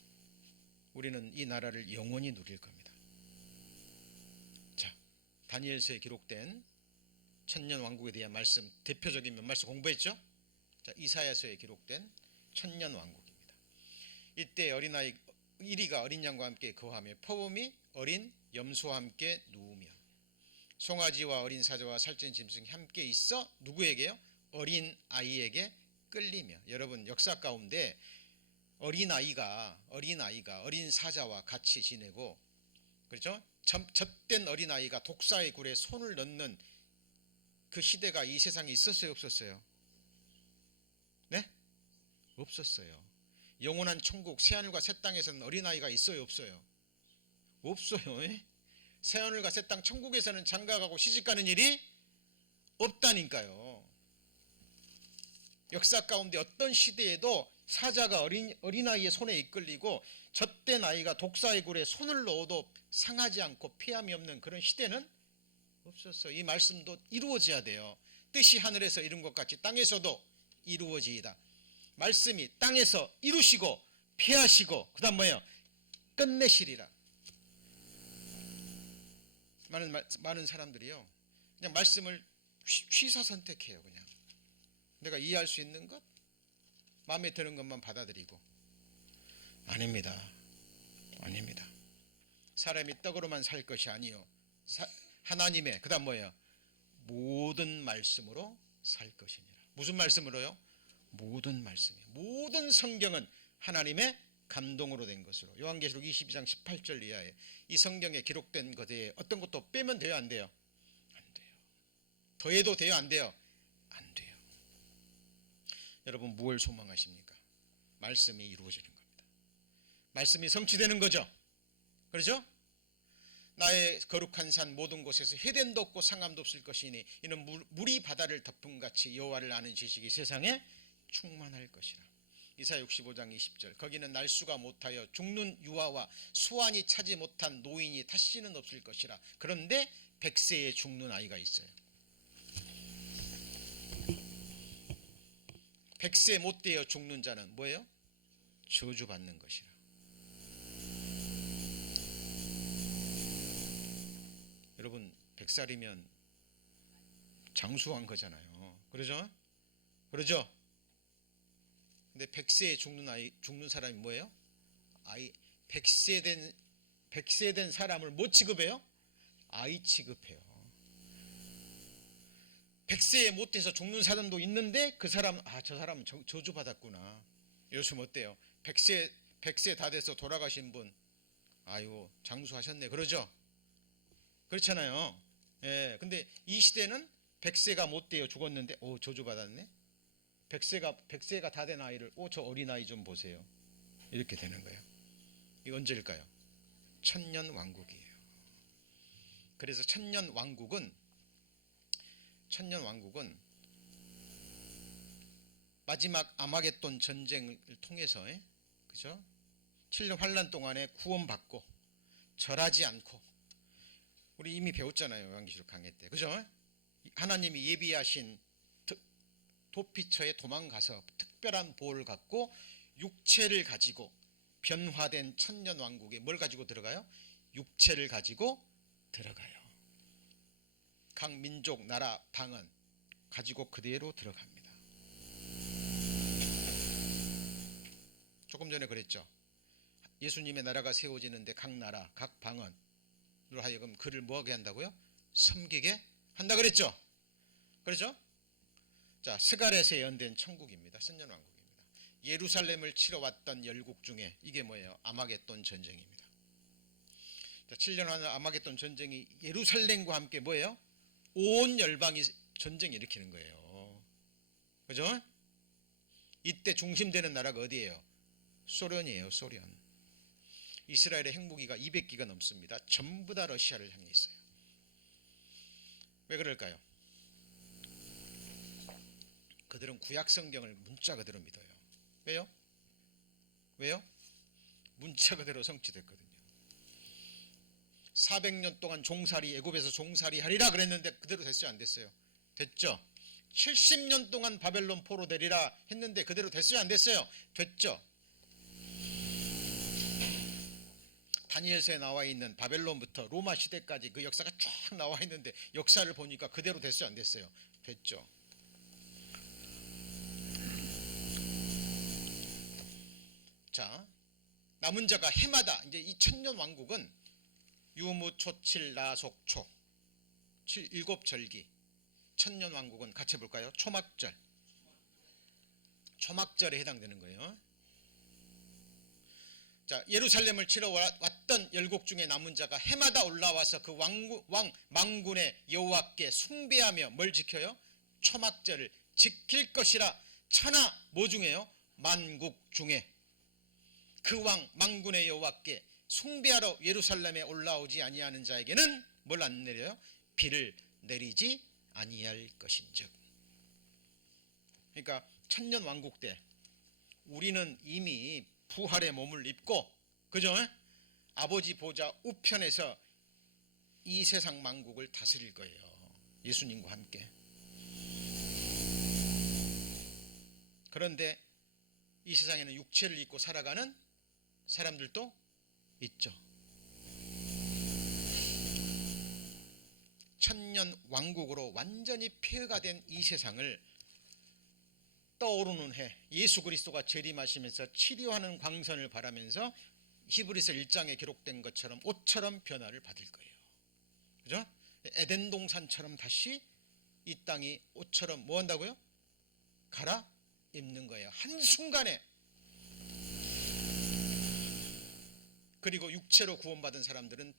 우리는 이 나라를 영원히 누릴 겁니다. 자, 다니엘서에 기록된 천년 왕국에 대한 말씀, 대표적인 몇 말씀 공부했죠? 자, 이사야서에 기록된 천년 왕국입니다. 이때 어린아이 1위가 어린 양과 함께 거하며 표범이 어린 염소와 함께 누우며 송아지와 어린 사자와 살찐 짐승이 함께 있어 누구에게요? 어린 아이에게 끌리며. 여러분, 역사 가운데 어린아이가 어린 사자와 같이 지내고, 그렇죠? 젖된 어린아이가 독사의 굴에 손을 넣는 그 시대가 이 세상에 있었어요, 없었어요? 네? 없었어요. 영원한 천국 새하늘과 새 땅에서는 어린아이가 있어요, 없어요? 없어요. 새하늘과 새 땅 천국에서는 장가가고 시집가는 일이 없다니까요. 역사 가운데 어떤 시대에도 사자가 어린아이의 손에 이끌리고 젖된 아이가 독사의 굴에 손을 넣어도 상하지 않고 피함이 없는 그런 시대는 없었어. 이 말씀도 이루어져야 돼요. 뜻이 하늘에서 이룬 것 같이 땅에서도 이루어지이다. 말씀이 땅에서 이루시고 피하시고 그 다음 뭐예요? 끝내시리라. 많은 사람들이요 그냥 말씀을 취사 선택해요. 그냥 내가 이해할 수 있는 것, 마음에 드는 것만 받아들이고. 아닙니다. 아닙니다. 사람이 떡으로만 살 것이 아니요 하나님의 그 다음 뭐예요? 모든 말씀으로 살 것이니라. 무슨 말씀으로요? 모든 말씀이에요. 모든 성경은 하나님의 감동으로 된 것으로. 요한계시록 22장 18절 이하에 이 성경에 기록된 것에 어떤 것도 빼면 돼요, 안 돼요? 안 돼요. 더해도 돼요, 안 돼요? 안 돼요. 여러분 무엇을 소망하십니까? 말씀이 이루어지는 겁니다. 말씀이 성취되는 거죠. 그렇죠? 나의 거룩한 산 모든 곳에서 해됨도 없고 상함도 없을 것이니 이는 물이 바다를 덮음 같이 여호와를 아는 지식이 세상에 충만할 것이라. 이사야 65장 20절. 거기는 날수가 못하여 죽는 유아와 수완이 차지 못한 노인이 다시는 없을 것이라. 그런데 100세에 죽는 아이가 있어요. 100세 못 되어 죽는 자는 뭐예요? 저주받는 것이라. 여러분 100살이면 장수한 거잖아요. 그러죠? 그러죠? 근데 100세에 죽는 사람이 뭐예요? 100세 된 사람을 뭐 취급해요? 아이 취급해요. 100세에 못 돼서 죽는 사람도 있는데 그 사람, 저 사람은 저주받았구나. 요즘 어때요? 100세 다 돼서 돌아가신 분, 아이고 장수하셨네, 그러죠? 그렇잖아요. 예, 근데 이 시대는 100세가 못 돼요 죽었는데 저주받았네. 100세가 다 된 아이를 저 어린아이 좀 보세요, 이렇게 되는 거예요. 이거 언제일까요? 천년왕국이에요. 그래서 천년왕국은 마지막 아마겟돈 전쟁을 통해서, 그죠? 7년 환란 동안에 구원받고 절하지 않고, 우리 이미 배웠잖아요, 요한계시록 강해 때, 그죠? 하나님이 예비하신 도피처에 도망가서 특별한 보호를 갖고 육체를 가지고 변화된 천년왕국에 뭘 가지고 들어가요? 육체를 가지고 들어가요. 각 민족, 나라, 방언 가지고 그대로 들어갑니다. 조금 전에 그랬죠. 예수님의 나라가 세워지는데 각 나라, 각 방언으로 하여금 그를 뭐하게 한다고요? 섬기게 한다 그랬죠. 그렇죠? 자, 스가랴에 예언된 천국입니다. 천년왕국입니다. 예루살렘을 치러 왔던 열국 중에 이게 뭐예요? 아마겟돈 전쟁입니다. 자, 7년 한 아마겟돈 전쟁이 예루살렘과 함께 뭐예요? 온 열방이 전쟁 일으키는 거예요. 그죠? 이때 중심되는 나라가 어디예요? 소련이에요. 소련. 이스라엘의 핵무기가 200기가 넘습니다. 전부 다 러시아를 향해 있어요. 왜 그럴까요? 그들은 구약 성경을 문자 그대로 믿어요. 왜요? 문자 그대로 성취됐거든요. 400년 동안 종살이, 애굽에서 종살이 하리라 그랬는데 그대로 됐어요, 안 됐어요? 됐죠. 70년 동안 바벨론 포로 되리라 했는데 그대로 됐어요, 안 됐어요? 됐죠. 다니엘서에 나와 있는 바벨론부터 로마 시대까지 그 역사가 쫙 나와 있는데 역사를 보니까 그대로 됐어요, 안 됐어요? 됐죠. 자, 남은 자가 해마다, 이제 이 천년 왕국은 유무초칠나속초 7절기, 천년 왕국은 같이 해볼까요? 초막절에 해당되는 거예요. 자, 예루살렘을 치러 왔던 열국 중에 남은 자가 해마다 올라와서 그 왕 망군의 여호와께 숭배하며 뭘 지켜요? 초막절을 지킬 것이라. 천하 뭐 중에요? 만국 중에 그 왕 망군의 여호와께 숭배하러 예루살렘에 올라오지 아니하는 자에게는 뭘 안 내려요? 비를 내리지 아니할 것인즉. 그러니까 천년 왕국 때 우리는 이미 부활의 몸을 입고, 그죠? 아버지 보좌 우편에서 이 세상 만국을 다스릴 거예요, 예수님과 함께. 그런데 이 세상에는 육체를 입고 살아가는 사람들도 있죠. 천년 왕국으로 완전히 폐허가 된 이 세상을 떠오르는 해 예수 그리스도가 재림하시면서 치료하는 광선을 바라면서 히브리서 1장에 기록된 것처럼 옷처럼 변화를 받을 거예요. 그죠? 에덴 동산처럼 다시 이 땅이 옷처럼 뭐 한다고요? 갈아 입는 거예요, 한순간에. 그리고 육체로 구원받은 사람들은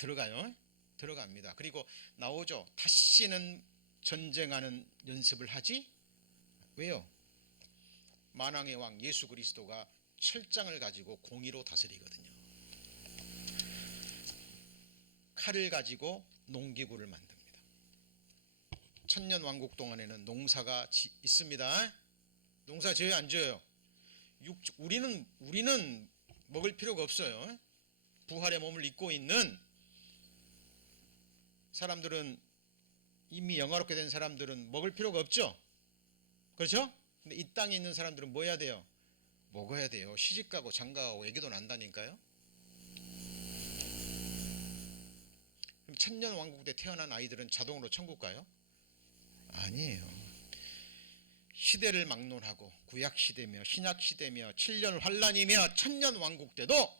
들어갑니다. 그리고 나오죠. 다시는 전쟁하는 연습을 하지. 왜요? 만왕의 왕 예수 그리스도가 철장을 가지고 공의로 다스리거든요. 칼을 가지고 농기구를 만듭니다. 천년 왕국 동안에는 농사가 있습니다. 농사 지어요, 안 지어요? 우리는 먹을 필요가 없어요. 부활의 몸을 입고 있는 사람들은, 이미 영화롭게 된 사람들은 먹을 필요가 없죠. 그렇죠? 근데 이 땅에 있는 사람들은 뭐 해야 돼요? 먹어야 돼요. 시집가고 장가가고 애기도 난다니까요. 그럼 천년 왕국 때 태어난 아이들은 자동으로 천국 가요? 아니에요. 시대를 막론하고 구약시대며 신약시대며 7년 환란이며 천년 왕국 때도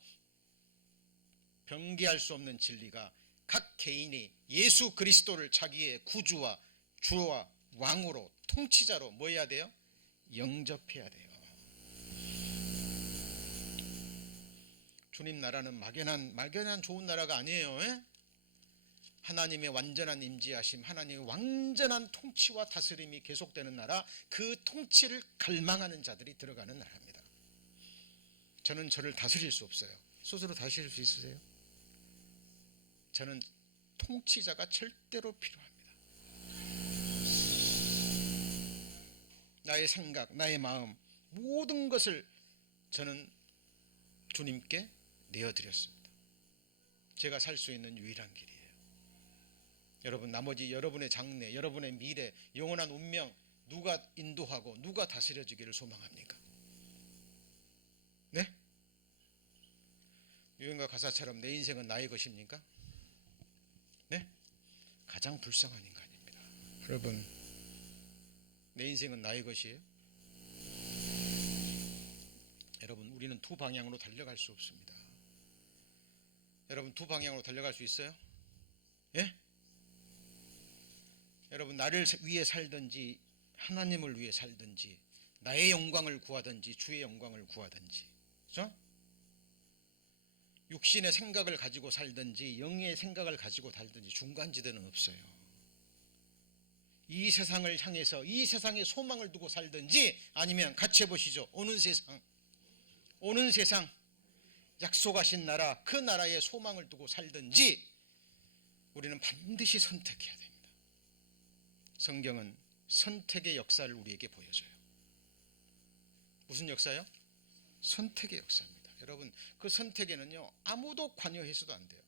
변개할 수 없는 진리가 각 개인이 예수 그리스도를 자기의 구주와 주와 왕으로 통치자로 뭐 해야 돼요? 영접해야 돼요. 주님 나라는 막연한 좋은 나라가 아니에요. 하나님의 완전한 임재하심, 하나님의 완전한 통치와 다스림이 계속되는 나라, 그 통치를 갈망하는 자들이 들어가는 나라입니다. 저는 저를 다스릴 수 없어요. 스스로 다스릴 수 있으세요? 저는 통치자가 절대로 필요합니다. 나의 생각, 나의 마음, 모든 것을 저는 주님께 내어드렸습니다. 제가 살 수 있는 유일한 길이에요. 여러분, 나머지 여러분의 장래, 여러분의 미래, 영원한 운명 누가 인도하고 누가 다스려지기를 소망합니까? 네? 유행가 가사처럼 내 인생은 나의 것입니까? 네? 가장 불쌍한 인간입니다. 여러분, 내 인생은 나의 것이에요? 여러분, 우리는 두 방향으로 달려갈 수 없습니다. 여러분, 두 방향으로 달려갈 수 있어요? 예? 여러분, 나를 위해 살든지 하나님을 위해 살든지 나의 영광을 구하든지 주의 영광을 구하든지, 그렇죠? 육신의 생각을 가지고 살든지 영의 생각을 가지고 살든지 중간지대는 없어요. 이 세상을 향해서 이 세상에 소망을 두고 살든지 아니면 같이 해보시죠. 오는 세상 약속하신 나라, 그 나라에 소망을 두고 살든지 우리는 반드시 선택해야 됩니다. 성경은 선택의 역사를 우리에게 보여줘요. 무슨 역사요? 선택의 역사입니다. 여러분, 그 선택에는요 아무도 관여해서도 안 돼요.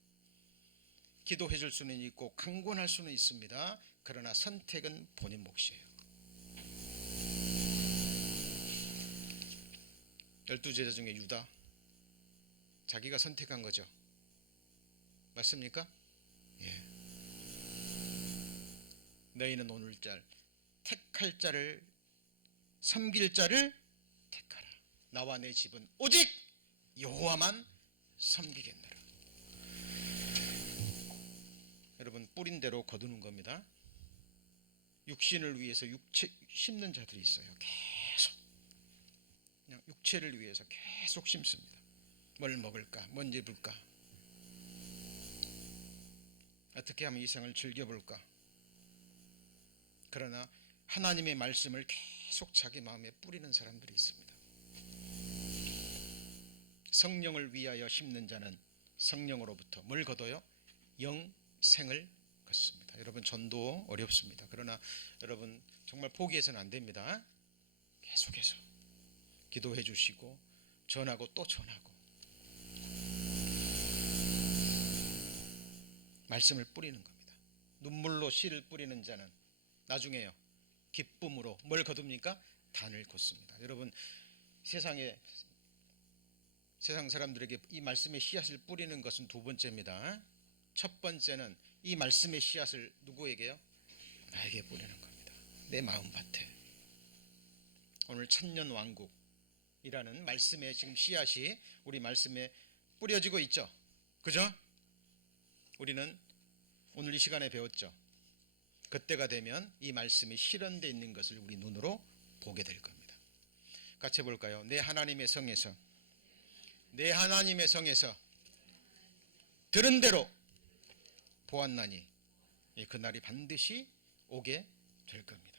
기도해 줄 수는 있고 강권할 수는 있습니다. 그러나 선택은 본인 몫이에요. 12제자 중에 유다, 자기가 선택한 거죠. 맞습니까? 예. 너희는 오늘날 택할 자를, 섬길 자를 택하라. 나와 내 집은 오직 여호와만 섬기겠노라. 여러분, 뿌린 대로 거두는 겁니다. 육신을 위해서 심는 자들이 있어요. 계속 그냥 육체를 위해서 계속 심습니다. 뭘 먹을까, 뭔지 입을까, 어떻게 하면 이 생을 즐겨볼까. 그러나 하나님의 말씀을 계속 자기 마음에 뿌리는 사람들이 있습니다. 성령을 위하여 심는 자는 성령으로부터 뭘 거둬요? 영생을 거습니다. 여러분, 전도 어렵습니다. 그러나 여러분 정말 포기해서는 안 됩니다. 계속해서 기도해 주시고 전하고 또 전하고 말씀을 뿌리는 겁니다. 눈물로 씨를 뿌리는 자는 나중에요 기쁨으로 뭘 거둡니까? 단을 걷습니다. 여러분, 세상 사람들에게 이 말씀의 씨앗을 뿌리는 것은 두 번째입니다. 첫 번째는 이 말씀의 씨앗을 누구에게요? 나에게 뿌리는 겁니다. 내 마음밭에. 오늘 천년 왕국이라는 말씀의 지금 씨앗이 우리 말씀에 뿌려지고 있죠. 그죠? 우리는 오늘 이 시간에 배웠죠. 그때가 되면 이 말씀이 실현되어 있는 것을 우리 눈으로 보게 될 겁니다. 같이 볼까요? 내 하나님의 성에서 들은 대로 보았나니 그날이 반드시 오게 될 겁니다.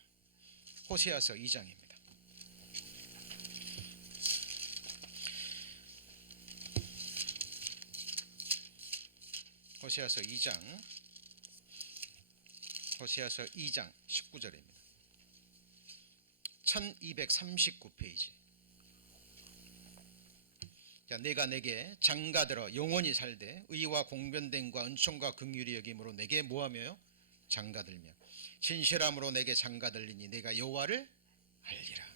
호세아서 2장입니다. 호세아서 2장 19절입니다. 1239페이지. 자, 내가 내게 장가들어 영원히 살되 의와 공변됨과 은총과 긍휼이 여김으로 내게 뭐하며요? 장가들며 진실함으로 내게 장가들리니 내가 여호와를 알리라.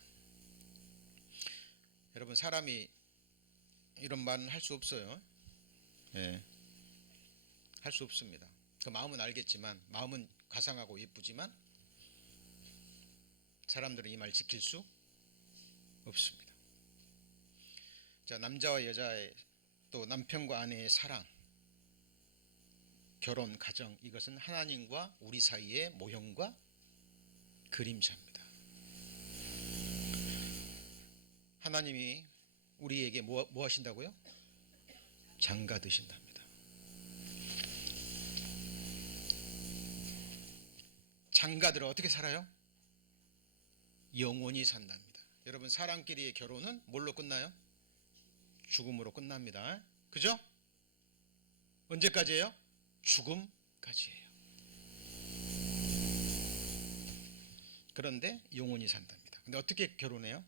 여러분, 사람이 이런 말은 할 수 없어요. 예, 할 수 없습니다. 그 마음은 알겠지만, 마음은 가상하고 예쁘지만 사람들은 이 말 지킬 수 없습니다. 자, 남자와 여자의, 또 남편과 아내의 사랑, 결혼, 가정, 이것은 하나님과 우리 사이의 모형과 그림자입니다. 하나님이 우리에게 뭐 하신다고요? 장가 드신답니다. 장가들어 어떻게 살아요? 영원히 산답니다. 여러분, 사람끼리의 결혼은 뭘로 끝나요? 죽음으로 끝납니다. 그죠? 언제까지예요? 죽음까지예요. 그런데 영원히 산답니다. 근데 어떻게 결혼해요?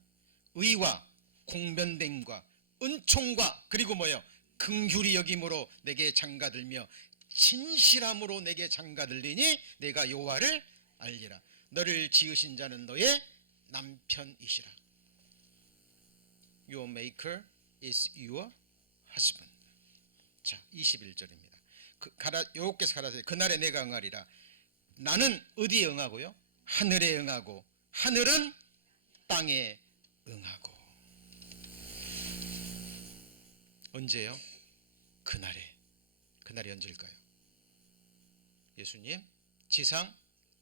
의와 공변됨과 은총과 그리고 뭐예요? 긍휼히 여김으로 내게 장가들며 진실함으로 내게 장가들리니 내가 여호와를 알리라. 너를 지으신 자는 너의 남편이시라. Your maker is your husband. 자, 21절입니다. 여호와께서 가라사대 그날에 내가 응하리라. 나는 어디에 응하고요? 하늘에 응하고 하늘은 땅에 응하고. 언제요? 그날에. 그날이 언제일까요? 예수님 지상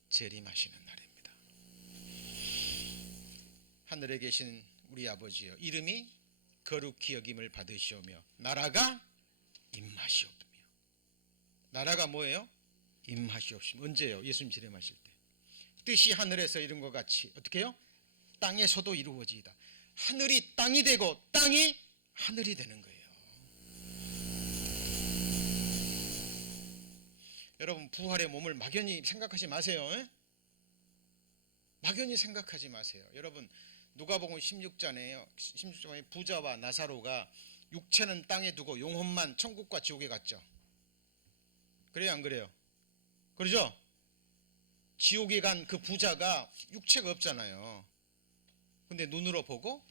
재림하시는 날입니다. 하늘에 계신 우리 아버지여, 이름이 거룩히 여김을 받으시오며 나라가 임하시옵며. 나라가 뭐예요? 임하시옵시며. 언제요? 예수님 재림하실 때. 뜻이 하늘에서 이룬 것 같이 어떻게 해요? 땅에서도 이루어지이다. 하늘이 땅이 되고 땅이 하늘이 되는 거예요. 여러분, 부활의 몸을 막연히 생각하지 마세요. 막연히 생각하지 마세요. 여러분, 누가복음 16장에 부자와 나사로가 육체는 땅에 두고 영혼만 천국과 지옥에 갔죠. 그래요, 안 그래요? 그러죠? 지옥에 간 그 부자가 육체가 없잖아요. 근데 눈으로 보고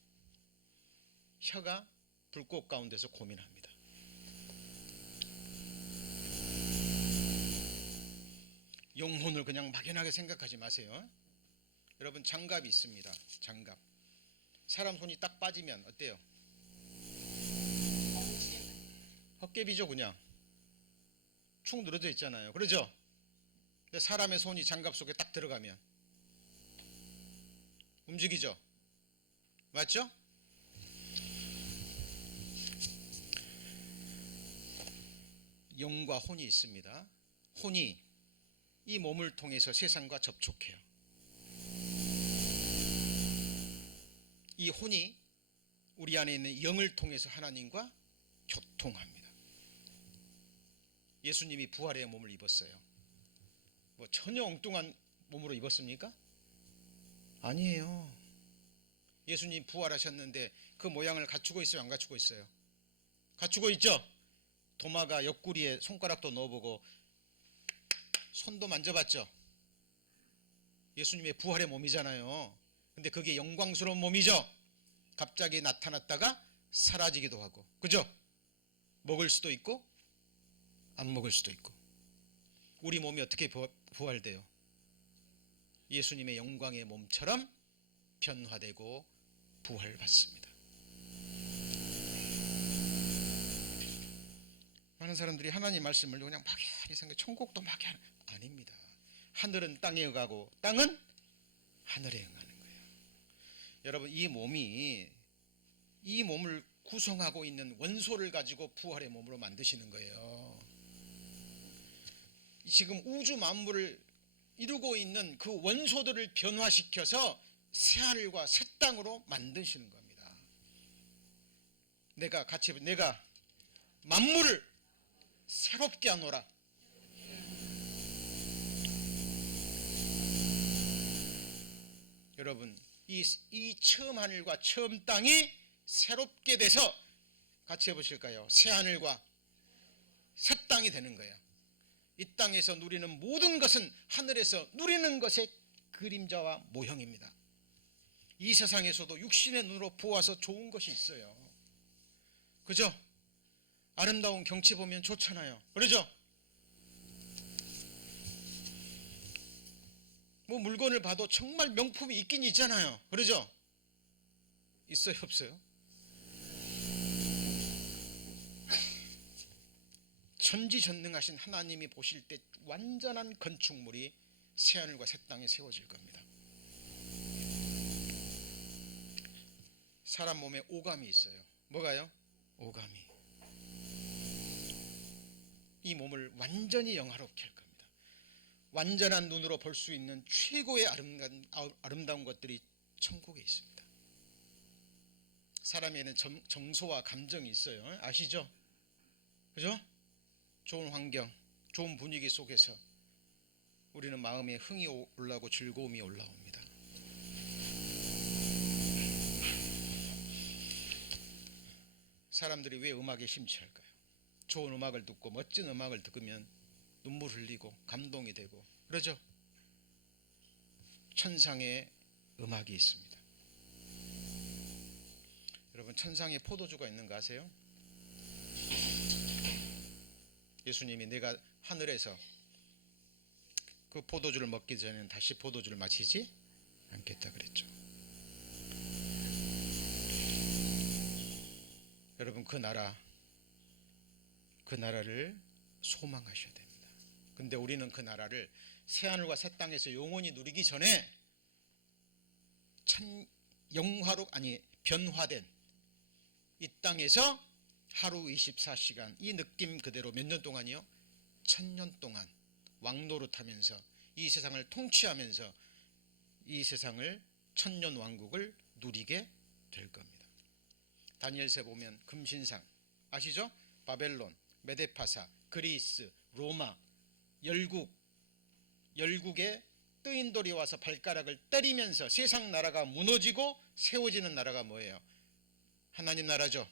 혀가 불꽃 가운데서 고민합니다. 영혼을 그냥 막연하게 생각하지 마세요. 여러분, 장갑이 있습니다. 장갑. 사람 손이 딱 빠지면 어때요? 헛개비죠. 그냥 축 늘어져 있잖아요. 그러죠? 근데 사람의 손이 장갑 속에 딱 들어가면 움직이죠. 맞죠? 영과 혼이 있습니다. 혼이 이 몸을 통해서 세상과 접촉해요. 이 혼이 우리 안에 있는 영을 통해서 하나님과 교통합니다. 예수님이 부활의 몸을 입었어요. 뭐 전혀 엉뚱한 몸으로 입었습니까? 아니에요. 예수님 부활하셨는데 그 모양을 갖추고 있어요, 안 갖추고 있어요? 갖추고 있죠? 도마가 옆구리에 손가락도 넣어보고 손도 만져봤죠? 예수님의 부활의 몸이잖아요. 근데 그게 영광스러운 몸이죠? 갑자기 나타났다가 사라지기도 하고, 그죠? 먹을 수도 있고 안 먹을 수도 있고. 우리 몸이 어떻게 부활돼요? 예수님의 영광의 몸처럼 변화되고 부활받습니다. 많은 사람들이 하나님 말씀을 그냥 막연히 생각해, 천국도 막연히, 아닙니다. 하늘은 땅에 응하고 땅은 하늘에 응하는 거예요. 여러분, 이 몸을 구성하고 있는 원소를 가지고 부활의 몸으로 만드시는 거예요. 지금 우주 만물을 이루고 있는 그 원소들을 변화시켜서 새하늘과 새 땅으로 만드시는 겁니다. 내가 만물을 새로 새롭게 하노라. 여러분, 이 처음 하늘과 처음 땅이 새롭게 돼서 같이 해보실까요? 새 하늘과 새 땅이 되는 거예요. 이 땅에서 누리는 모든 것은 하늘에서 누리는 것의 그림자와 모형입니다. 이 세상에서도 육신의 눈으로 보아서 좋은 것이 있어요. 그죠? 아름다운 경치 보면 좋잖아요. 그러죠? 뭐 물건을 봐도 정말 명품이 있긴 있잖아요. 그러죠? 있어요, 없어요? 천지전능하신 하나님이 보실 때 완전한 건축물이 새하늘과 새 땅에 세워질 겁니다. 사람 몸에 오감이 있어요. 뭐가요? 오감이. 이 몸을 완전히 영화롭게 할 겁니다. 완전한 눈으로 볼 수 있는 최고의 아름다운 것들이 천국에 있습니다. 사람에게는 정서와 감정이 있어요. 아시죠? 그죠? 좋은 환경, 좋은 분위기 속에서 우리는 마음에 흥이 올라오고 즐거움이 올라옵니다. 사람들이 왜 음악에 심취할까요? 좋은 음악을 듣고 멋진 음악을 들으면 눈물 흘리고 감동이 되고 그러죠? 천상의 음악이 있습니다. 여러분, 천상에 포도주가 있는 거 아세요? 예수님이 내가 하늘에서 그 포도주를 먹기 전에는 다시 포도주를 마시지 않겠다 그랬죠. 여러분, 그 나라를 소망하셔야 됩니다. 근데 우리는 그 나라를 새하늘과 새 땅에서 영원히 누리기 전에 변화된 이 땅에서 하루 24시간 이 느낌 그대로 몇 년 동안이요? 1000년 동안 왕노릇하면서 이 세상을 통치하면서 이 세상을 천년 왕국을 누리게 될 겁니다. 다니엘서에 보면 금신상 아시죠? 바벨론, 메데파사, 그리스, 로마, 열국의 뜨인돌이 와서 발가락을 때리면서 세상 나라가 무너지고 세워지는 나라가 뭐예요? 하나님 나라죠.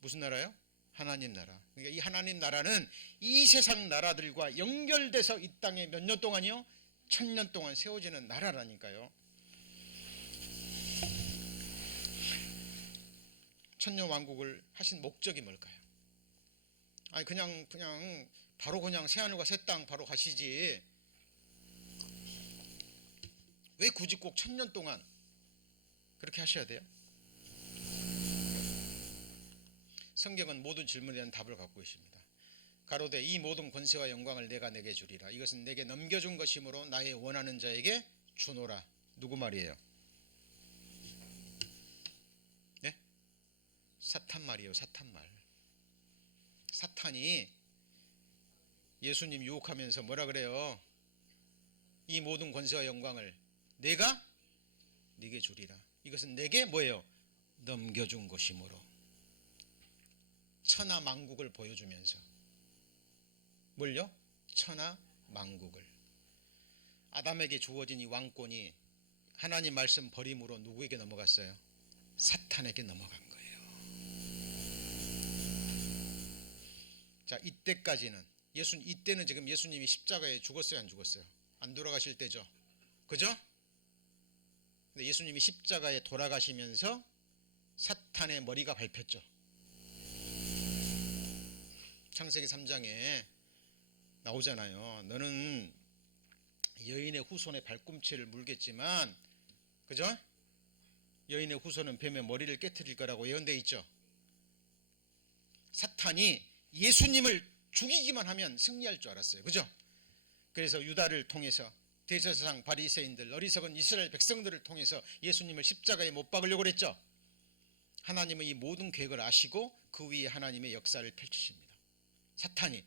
무슨 나라요? 하나님 나라. 그러니까 이 하나님 나라는 이 세상 나라들과 연결돼서 이 땅에 몇 년 동안이요? 1000년 동안 세워지는 나라라니까요. 천년 왕국을 하신 목적이 뭘까요? 아니 그냥 바로 그냥 새하늘과 새 땅 바로 가시지 왜 굳이 꼭 1000년 동안 그렇게 하셔야 돼요? 성경은 모든 질문에 대한 답을 갖고 있습니다. 가로되 이 모든 권세와 영광을 내가 내게 주리라. 이것은 내게 넘겨준 것이므로 나의 원하는 자에게 주노라. 누구 말이에요? 네? 사탄 말이에요. 사탄 말. 사탄이 예수님 유혹하면서 뭐라 그래요? 이 모든 권세와 영광을 내가 네게 주리라. 이것은 내게 뭐예요? 넘겨준 것이므로. 천하 만국을 보여주면서 뭘요? 천하 만국을. 아담에게 주어진 이 왕권이 하나님 말씀 버림으로 누구에게 넘어갔어요? 사탄에게 넘어간 거예요. 자, 이때까지는 이때는 지금 예수님이 십자가에 죽었어요, 안 죽었어요? 안 돌아가실 때죠. 그죠? 근데 예수님이 십자가에 돌아가시면서 사탄의 머리가 밟혔죠. 창세기 3장에 나오잖아요. 너는 여인의 후손의 발꿈치를 물겠지만, 그죠? 여인의 후손은 뱀의 머리를 깨트릴 거라고 예언되어 있죠. 사탄이 예수님을 죽이기만 하면 승리할 줄 알았어요. 그죠? 그래서 유다를 통해서 대제사장 바리새인들 어리석은 이스라엘 백성들을 통해서 예수님을 십자가에 못 박으려고 그랬죠. 하나님은 이 모든 계획을 아시고 그 위에 하나님의 역사를 펼치십니다. 사탄이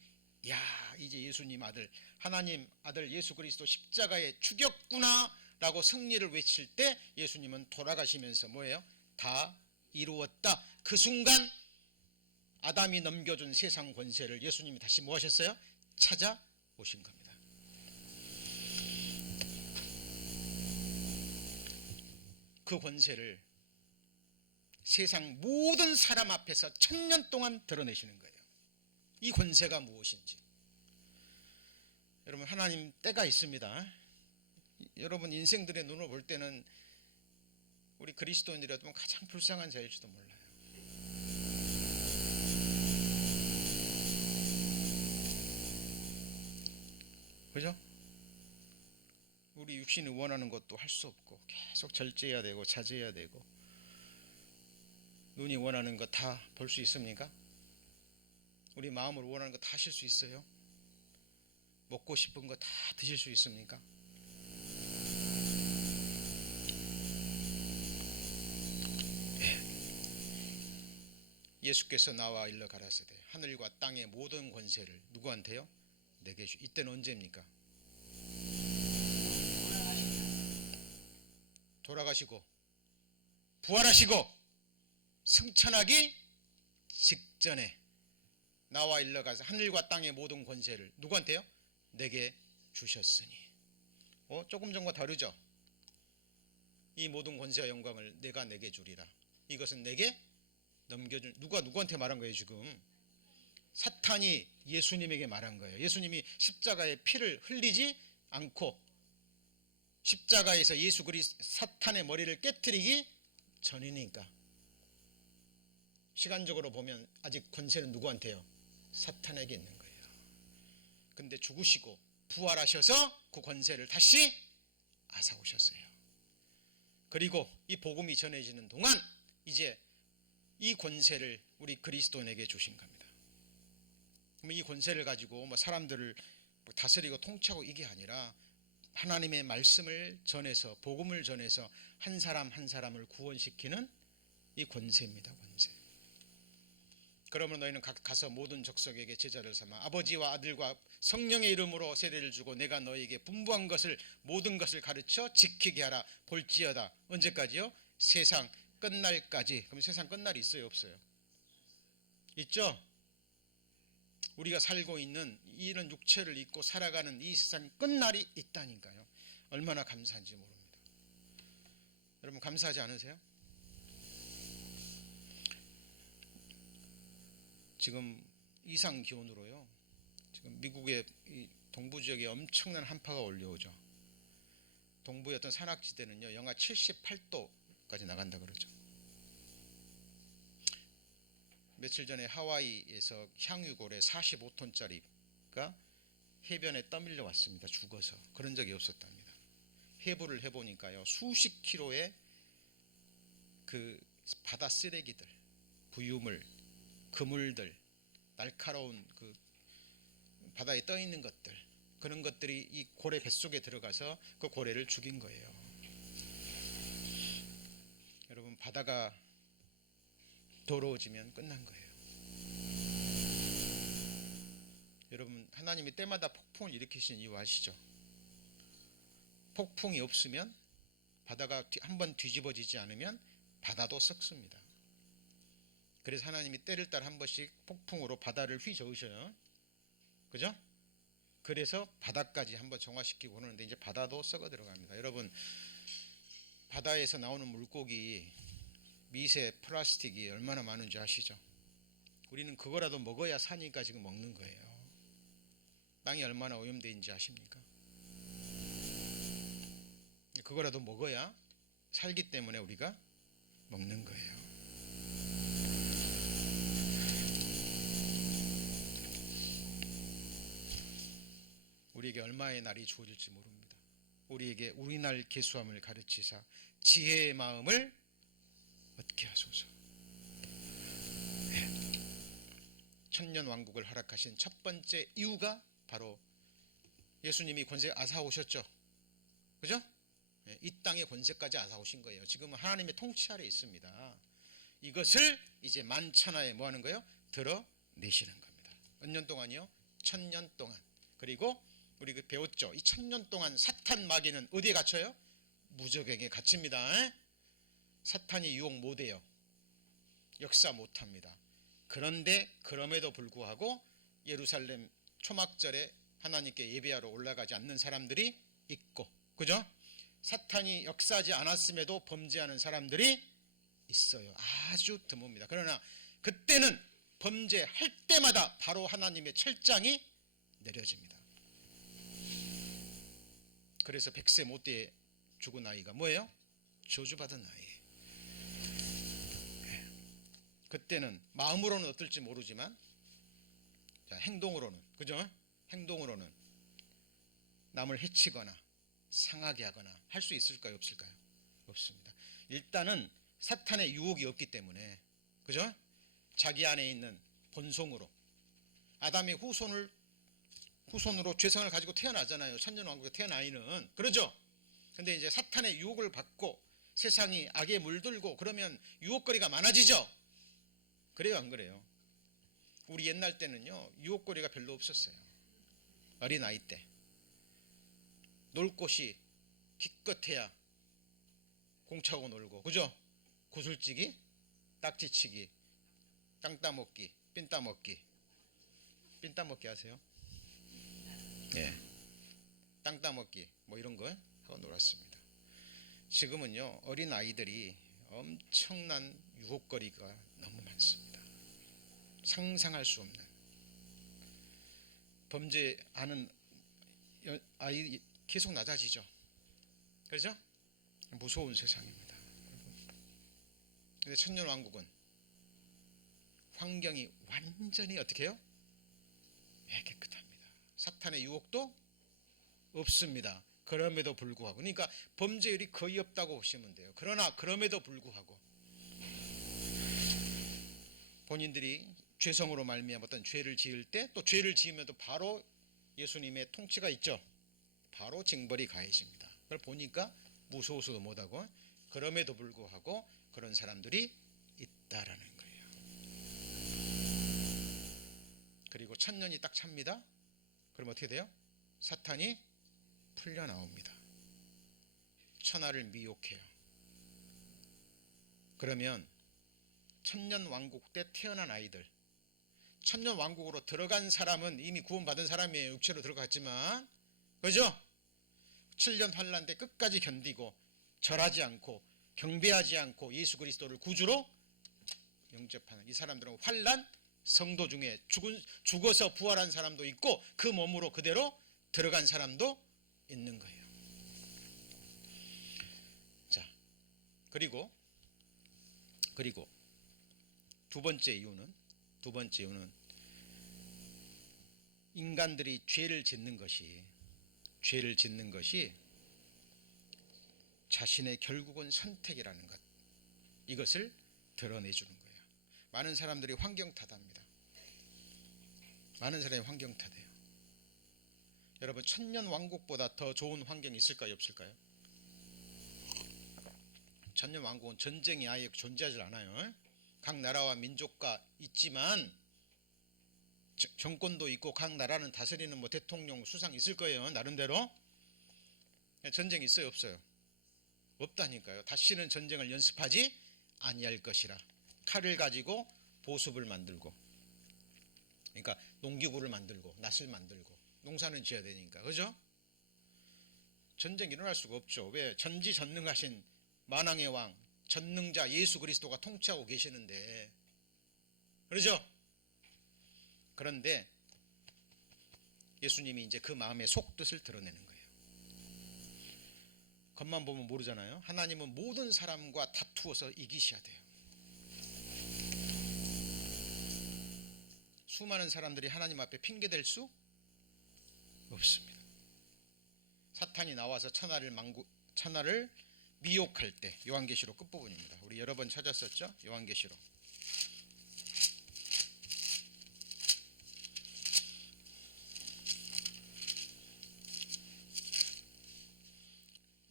이제 예수님 아들 하나님 아들 예수 그리스도 십자가에 죽였구나 라고 승리를 외칠 때 예수님은 돌아가시면서 뭐예요? 다 이루었다. 그 순간 아담이 넘겨준 세상 권세를 예수님이 다시 뭐 하셨어요? 찾아오신 겁니다. 그 권세를 세상 모든 사람 앞에서 1000년 동안 드러내시는 거예요. 이 권세가 무엇인지. 여러분, 하나님 때가 있습니다. 여러분 인생들의 눈으로 볼 때는 우리 그리스도인들이라도 가장 불쌍한 자일지도 몰라요. 그죠? 우리 육신이 원하는 것도 할 수 없고 계속 절제해야 되고 자제해야 되고, 눈이 원하는 거 다 볼 수 있습니까? 우리 마음으로 원하는 거 다 하실 수 있어요? 먹고 싶은 거 다 드실 수 있습니까? 예수께서 나와 일러 가라사대 하늘과 땅의 모든 권세를 누구한테요? 내게 주. 이때는 언제입니까? 돌아가시고 부활하시고 승천하기 직전에 나와 일러 가서 하늘과 땅의 모든 권세를 누구한테요? 내게 주셨으니. 조금 전과 다르죠? 이 모든 권세와 영광을 내가 내게 주리라. 이것은 내게 넘겨준, 누가 누구한테 말한 거예요? 지금 사탄이 예수님에게 말한 거예요. 예수님이 십자가에 피를 흘리지 않고 십자가에서 예수 그리스도 사탄의 머리를 깨뜨리기 전이니까. 시간적으로 보면 아직 권세는 누구한테요? 사탄에게 있는 거예요. 근데 죽으시고 부활하셔서 그 권세를 다시 앗아오셨어요. 그리고 이 복음이 전해지는 동안 이제 이 권세를 우리 그리스도인에게 주신 겁니다. 그럼 이 권세를 가지고 사람들을 다스리고 통치하고 이게 아니라 하나님의 말씀을 전해서 복음을 전해서 한 사람 한 사람을 구원시키는 이 권세입니다. 권세. 그러면 너희는 가서 모든 족속에게 제자를 삼아 아버지와 아들과 성령의 이름으로 세례를 주고 내가 너희에게 분부한 것을 모든 것을 가르쳐 지키게 하라. 볼지어다. 언제까지요? 세상 끝날까지. 그럼 세상 끝날이 있어요? 없어요? 있죠? 우리가 살고 있는 이런 육체를 입고 살아가는 이 세상 끝날이 있다니까요. 얼마나 감사한지 모릅니다. 여러분 감사하지 않으세요? 지금 이상 기온으로요. 지금 미국의 이 동부 지역에 엄청난 한파가 올려오죠. 동부의 어떤 산악지대는요 영하 78도까지 나간다 그러죠. 며칠 전에 하와이에서 향유고래 45톤짜리가 해변에 떠밀려 왔습니다. 죽어서. 그런 적이 없었답니다. 해부를 해보니까요 수십 킬로의 그 바다 쓰레기들, 부유물, 그물들, 날카로운 그 바다에 떠 있는 것들, 그런 것들이 이 고래 뱃속에 들어가서 그 고래를 죽인 거예요. 여러분 바다가 더러워지면 끝난 거예요. 여러분 하나님이 때마다 폭풍을 일으키시는 이유 아시죠? 폭풍이 없으면, 바다가 한번 뒤집어지지 않으면 바다도 썩습니다. 그래서 하나님이 때를 따라 한 번씩 폭풍으로 바다를 휘저으셔요. 그죠? 그래서 바다까지 한번 정화시키고 그러는데 이제 바다도 썩어 들어갑니다. 여러분 바다에서 나오는 물고기 미세 플라스틱이 얼마나 많은지 아시죠? 우리는 그거라도 먹어야 사니까 지금 먹는 거예요. 땅이 얼마나 오염되어 있는지 아십니까? 그거라도 먹어야 살기 때문에 우리가 먹는 거예요. 우리에게 얼마의 날이 주어질지 모릅니다. 우리에게 우리 날 계수함을 가르치사 지혜의 마음을 얻게 하소서. 천년 왕국을 허락하신 첫 번째 이유가 바로 예수님이 권세 앗아오셨죠. 그죠? 이 땅의 권세까지 앗아오신 거예요. 지금은 하나님의 통치 아래 있습니다. 이것을 이제 만천하에 뭐 하는 거예요? 드러내시는 겁니다. 몇 년 동안이요? 1000년 동안. 그리고 우리 배웠죠. 이 1000년 동안 사탄 마귀는 어디에 갇혀요? 무적에게 갇힙니다. 사탄이 유혹 못해요. 역사 못합니다. 그런데 그럼에도 불구하고 예루살렘 초막절에 하나님께 예배하러 올라가지 않는 사람들이 있고, 그죠? 사탄이 역사하지 않았음에도 범죄하는 사람들이 있어요. 아주 드뭅니다. 그러나 그때는 범죄할 때마다 바로 하나님의 철장이 내려집니다. 그래서 100세 못되에 죽은 아이가 뭐예요? 저주받은 아이예요. 그때는 마음으로는 어떨지 모르지만, 자, 행동으로는, 그죠? 행동으로는 남을 해치거나 상하게 하거나 할 수 있을까요? 없을까요? 없습니다. 일단은 사탄의 유혹이 없기 때문에, 그죠? 자기 안에 있는 본성으로, 아담의 후손으로 죄성을 가지고 태어나잖아요. 천년왕국에 태어난 아이는. 그러죠? 근데 이제 사탄의 유혹을 받고 세상이 악에 물들고 그러면 유혹거리가 많아지죠? 그래요, 안 그래요? 우리 옛날 때는요, 유혹거리가 별로 없었어요. 어린아이 때 놀 곳이 기껏해야 공차고 놀고, 그죠? 구슬치기, 딱지치기, 땅 따먹기, 핀 따먹기. 핀 따먹기 아세요? 예. 땅 따먹기 뭐 이런 거 하고 놀았습니다. 지금은요, 어린 아이들이 엄청난 유혹거리가 너무 많습니다. 상상할 수 없는 범죄하는 아이 계속 낮아지죠. 그렇죠? 무서운 세상입니다. 근데 천년왕국은 환경이 완전히 어떻게 해요? 깨끗합니다. 사탄의 유혹도 없습니다. 그럼에도 불구하고, 그러니까 범죄율이 거의 없다고 보시면 돼요. 그러나 그럼에도 불구하고 본인들이 죄성으로 말미암아 어떤 죄를 지을 때, 또 죄를 지으면도 바로 예수님의 통치가 있죠. 바로 징벌이 가해집니다. 그걸 보니까 무서워서도 못하고, 그럼에도 불구하고 그런 사람들이 있다라는 거예요. 그리고 천년이 딱 찹니다. 그럼 어떻게 돼요? 사탄이 풀려 나옵니다. 천하를 미혹해요. 그러면 천년 왕국 때 태어난 아이들, 천년 왕국으로 들어간 사람은 이미 구원받은 사람이에요. 육체로 들어갔지만, 그죠? 7년 환난 때 끝까지 견디고 절하지 않고 경배하지 않고 예수 그리스도를 구주로 영접하는 이 사람들은 환난 성도 중에 죽어서 부활한 사람도 있고 그 몸으로 그대로 들어간 사람도 있는 거예요. 자, 그리고 두 번째 이유는 인간들이 죄를 짓는 것이 자신의 결국은 선택이라는 것, 이것을 드러내주는 거예요. 많은 사람들이 환경 탓합니다. 많은 사람이 환경 탓해요. 여러분, 천년 왕국보다 더 좋은 환경이 있을까요, 없을까요? 천년 왕국은 전쟁이 아예 존재하지 않아요. 각 나라와 민족과 있지만 정권도 있고 각 나라는 다스리는 뭐 대통령 수상 있을 거예요. 나름대로. 전쟁 있어요, 없어요? 없다니까요. 다시는 전쟁을 연습하지 아니할 것이라. 칼을 가지고 보습을 만들고, 그러니까 농기구를 만들고 낫을 만들고 농사는 지어야 되니까, 그죠? 전쟁 일어날 수가 없죠. 왜? 전지전능하신 만왕의 왕 전능자 예수 그리스도가 통치하고 계시는데, 그러죠? 그런데 예수님이 이제 그 마음의 속뜻을 드러내는 거예요. 겉만 보면 모르잖아요. 하나님은 모든 사람과 다투어서 이기셔야 돼요. 수많은 사람들이 하나님 앞에 핑계댈 수 없습니다. 사탄이 나와서 천하를 미혹할 때, 요한계시록 끝부분입니다. 우리 여러 번 찾았었죠? 요한계시록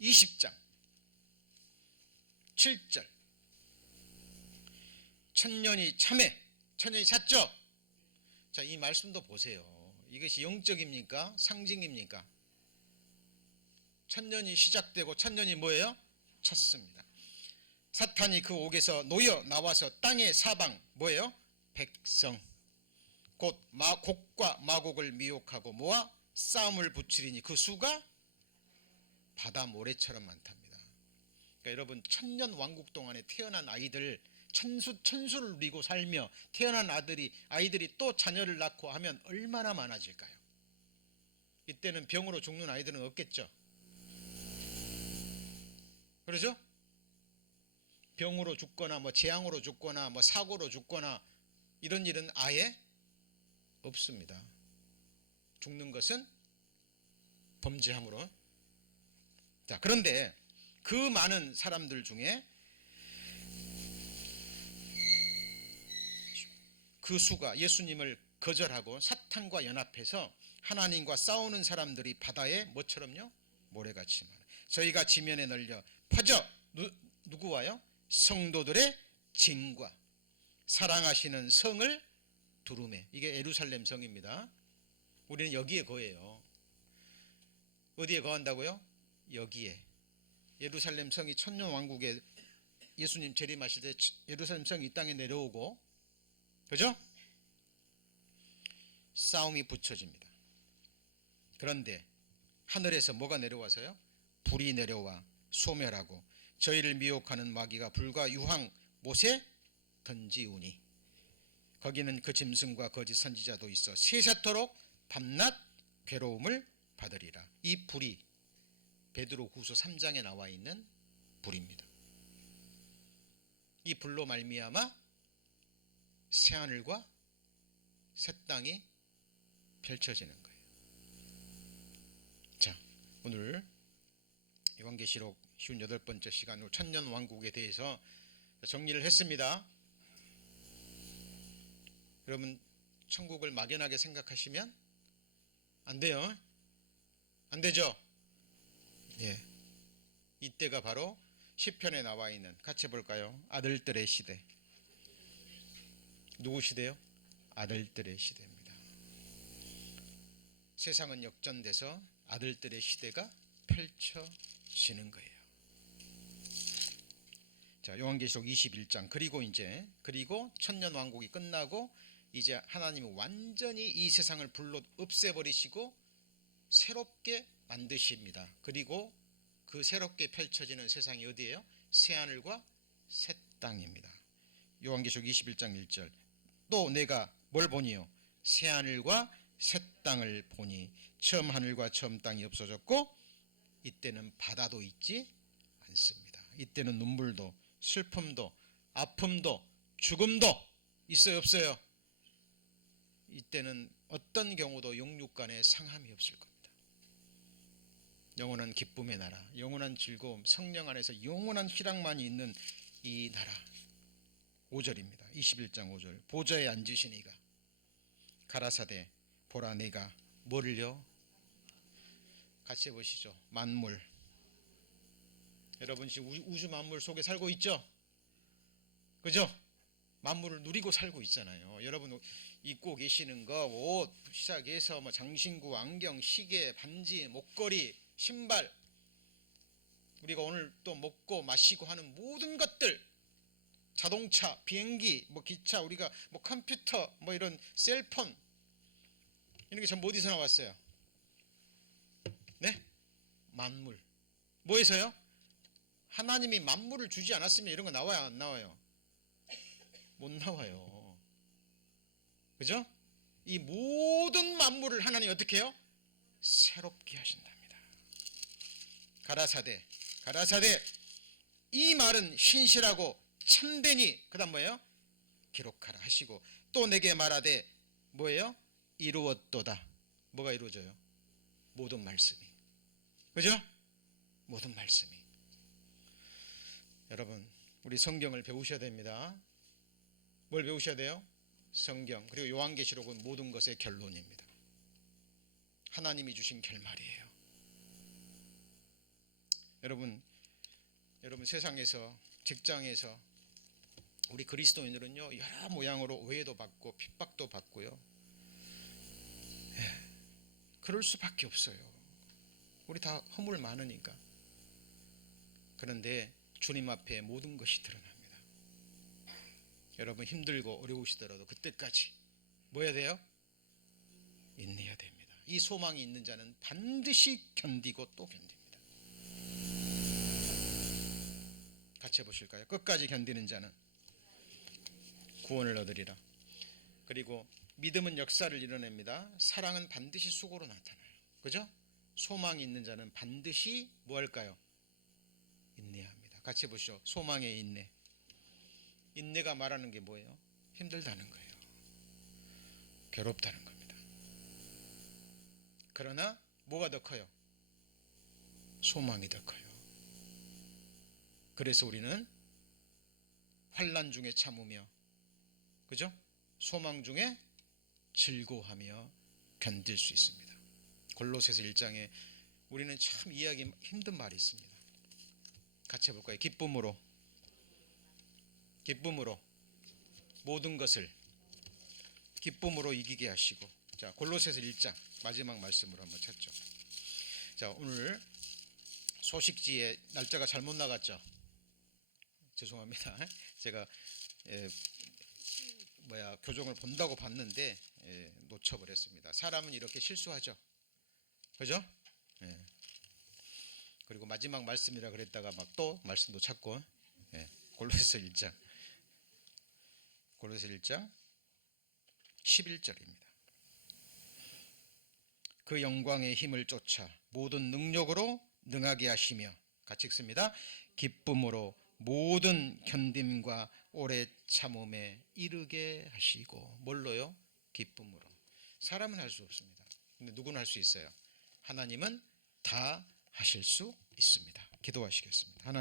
20장 7절. 천년이 참해, 천년이 찼죠? 자, 이 말씀도 보세요. 이것이 영적입니까? 상징입니까? 천년이 시작되고 천년이 뭐예요? 찼습니다. 사탄이 그 옥에서 놓여 나와서 땅의 사방 뭐예요? 백성 곧 곡과 마곡을 미혹하고 모아 싸움을 붙이리니 그 수가 바다 모래처럼 많답니다. 그러니까 여러분, 천년 왕국 동안에 태어난 아이들, 천수를 누리고 살며 태어난 아이들이 또 자녀를 낳고 하면 얼마나 많아질까요? 이때는 병으로 죽는 아이들은 없겠죠. 그러죠? 병으로 죽거나 뭐 재앙으로 죽거나 뭐 사고로 죽거나 이런 일은 아예 없습니다. 죽는 것은 범죄함으로. 자, 그런데 그 많은 사람들 중에 그 수가 예수님을 거절하고 사탄과 연합해서 하나님과 싸우는 사람들이 바다에 뭐처럼요? 모래같이 많아요. 저희가 지면에 널려 퍼져 누구와요? 성도들의 진과 사랑하시는 성을 두루매. 이게 예루살렘 성입니다. 우리는 여기에 거해요. 어디에 거한다고요? 여기에. 예루살렘 성이 천년 왕국에 예수님 재림하실 때 예루살렘 성이 이 땅에 내려오고, 그죠? 싸움이 붙여집니다. 그런데 하늘에서 뭐가 내려와서요? 불이 내려와 소멸하고 저희를 미혹하는 마귀가 불과 유황 못에 던지우니 거기는 그 짐승과 거짓 선지자도 있어 세세토록 밤낮 괴로움을 받으리라. 이 불이 베드로후서 3장에 나와 있는 불입니다. 이 불로 말미암아 새하늘과 새 땅이 펼쳐지는 거예요. 자, 오늘 요한계시록 58번째 시간으로 천년왕국에 대해서 정리를 했습니다. 여러분, 천국을 막연하게 생각하시면 안 돼요. 안 되죠? 예. 이때가 바로 시편에 나와 있는, 같이 볼까요? 아들들의 시대. 누구 시대요? 아들들의 시대입니다. 세상은 역전돼서 아들들의 시대가 펼쳐지는 거예요. 자, 요한계시록 21장. 그리고 천년 왕국이 끝나고 이제 하나님이 완전히 이 세상을 불로 없애버리시고 새롭게 만드십니다. 그리고 그 새롭게 펼쳐지는 세상이 어디예요? 새하늘과 새 땅입니다. 요한계시록 21장 1절. 또 내가 뭘 보니요? 새하늘과 새 땅을 보니 처음 하늘과 처음 땅이 없어졌고 이때는 바다도 있지 않습니다. 이때는 눈물도 슬픔도 아픔도 죽음도 있어요, 없어요? 이때는 어떤 경우도 영육 간에 상함이 없을 겁니다. 영원한 기쁨의 나라, 영원한 즐거움, 성령 안에서 영원한 희락만이 있는 이 나라. 5절입니다. 21장 5절. 보좌에 앉으신 이가 가라사대 보라 내가 뭐를요? 같이 해보시죠. 만물. 여러분 지금 우주 만물 속에 살고 있죠? 그죠? 만물을 누리고 살고 있잖아요. 여러분 입고 계시는 거, 옷 시작해서 뭐 장신구, 안경, 시계, 반지, 목걸이, 신발, 우리가 오늘 또 먹고 마시고 하는 모든 것들, 자동차, 비행기, 뭐 기차, 우리가 뭐 컴퓨터, 뭐 이런 셀폰, 이런 게 전부 어디서 나왔어요? 네? 만물. 뭐에서요? 하나님이 만물을 주지 않았으면 이런 거 나와요, 안 나와요? 못 나와요. 그죠? 이 모든 만물을 하나님이 어떻게 해요? 새롭게 하신답니다. 가라사대 이 말은 신실하고 참되니, 그 다음 뭐예요? 기록하라 하시고 또 내게 말하되 뭐예요? 이루었도다. 뭐가 이루어져요? 모든 말씀이. 그죠? 모든 말씀이. 여러분 우리 성경을 배우셔야 됩니다. 뭘 배우셔야 돼요? 성경. 그리고 요한계시록은 모든 것의 결론입니다. 하나님이 주신 결말이에요. 여러분 세상에서, 직장에서 우리 그리스도인들은요 여러 모양으로 오해도 받고 핍박도 받고요. 그럴 수밖에 없어요. 우리 다 허물 많으니까. 그런데 주님 앞에 모든 것이 드러납니다. 여러분 힘들고 어려우시더라도 그때까지 뭐 해야 돼요? 인내해야 됩니다. 이 소망이 있는 자는 반드시 견디고 또 견딥니다. 같이 해보실까요? 끝까지 견디는 자는 구원을 얻으리라. 그리고 믿음은 역사를 이뤄냅니다. 사랑은 반드시 수고로 나타나요. 그죠? 소망이 있는 자는 반드시 뭐 할까요? 인내합니다. 같이 해보시죠. 소망의 인내. 인내가 말하는 게 뭐예요? 힘들다는 거예요. 괴롭다는 겁니다. 그러나 뭐가 더 커요? 소망이 더 커요. 그래서 우리는 환난 중에 참으며, 그죠? 소망 중에 즐거워하며 견딜 수 있습니다. 골로새서 1장에 우리는 참 이해하기 힘든 말이 있습니다. 같이 해볼까요? 기쁨으로 모든 것을 기쁨으로 이기게 하시고. 자, 골로새서 1장 마지막 말씀으로 한번 찾죠. 자, 오늘 소식지에 날짜가 잘못 나갔죠. 죄송합니다. 제가 교정을 본다고 봤는데 놓쳐버렸습니다. 사람은 이렇게 실수하죠. 그죠? 그리고 마지막 말씀이라 그랬다가 막 또 말씀도 찾고. 골로새서 1장 11절입니다. 그 영광의 힘을 쫓아 모든 능력으로 능하게 하시며, 같이 읽습니다. 기쁨으로 모든 견딤과 오래 참음에 이르게 하시고. 뭘로요? 기쁨으로. 사람은 할 수 없습니다. 근데 누구는 할 수 있어요? 하나님은 다 하실 수 있습니다. 기도하시겠습니다. 하나님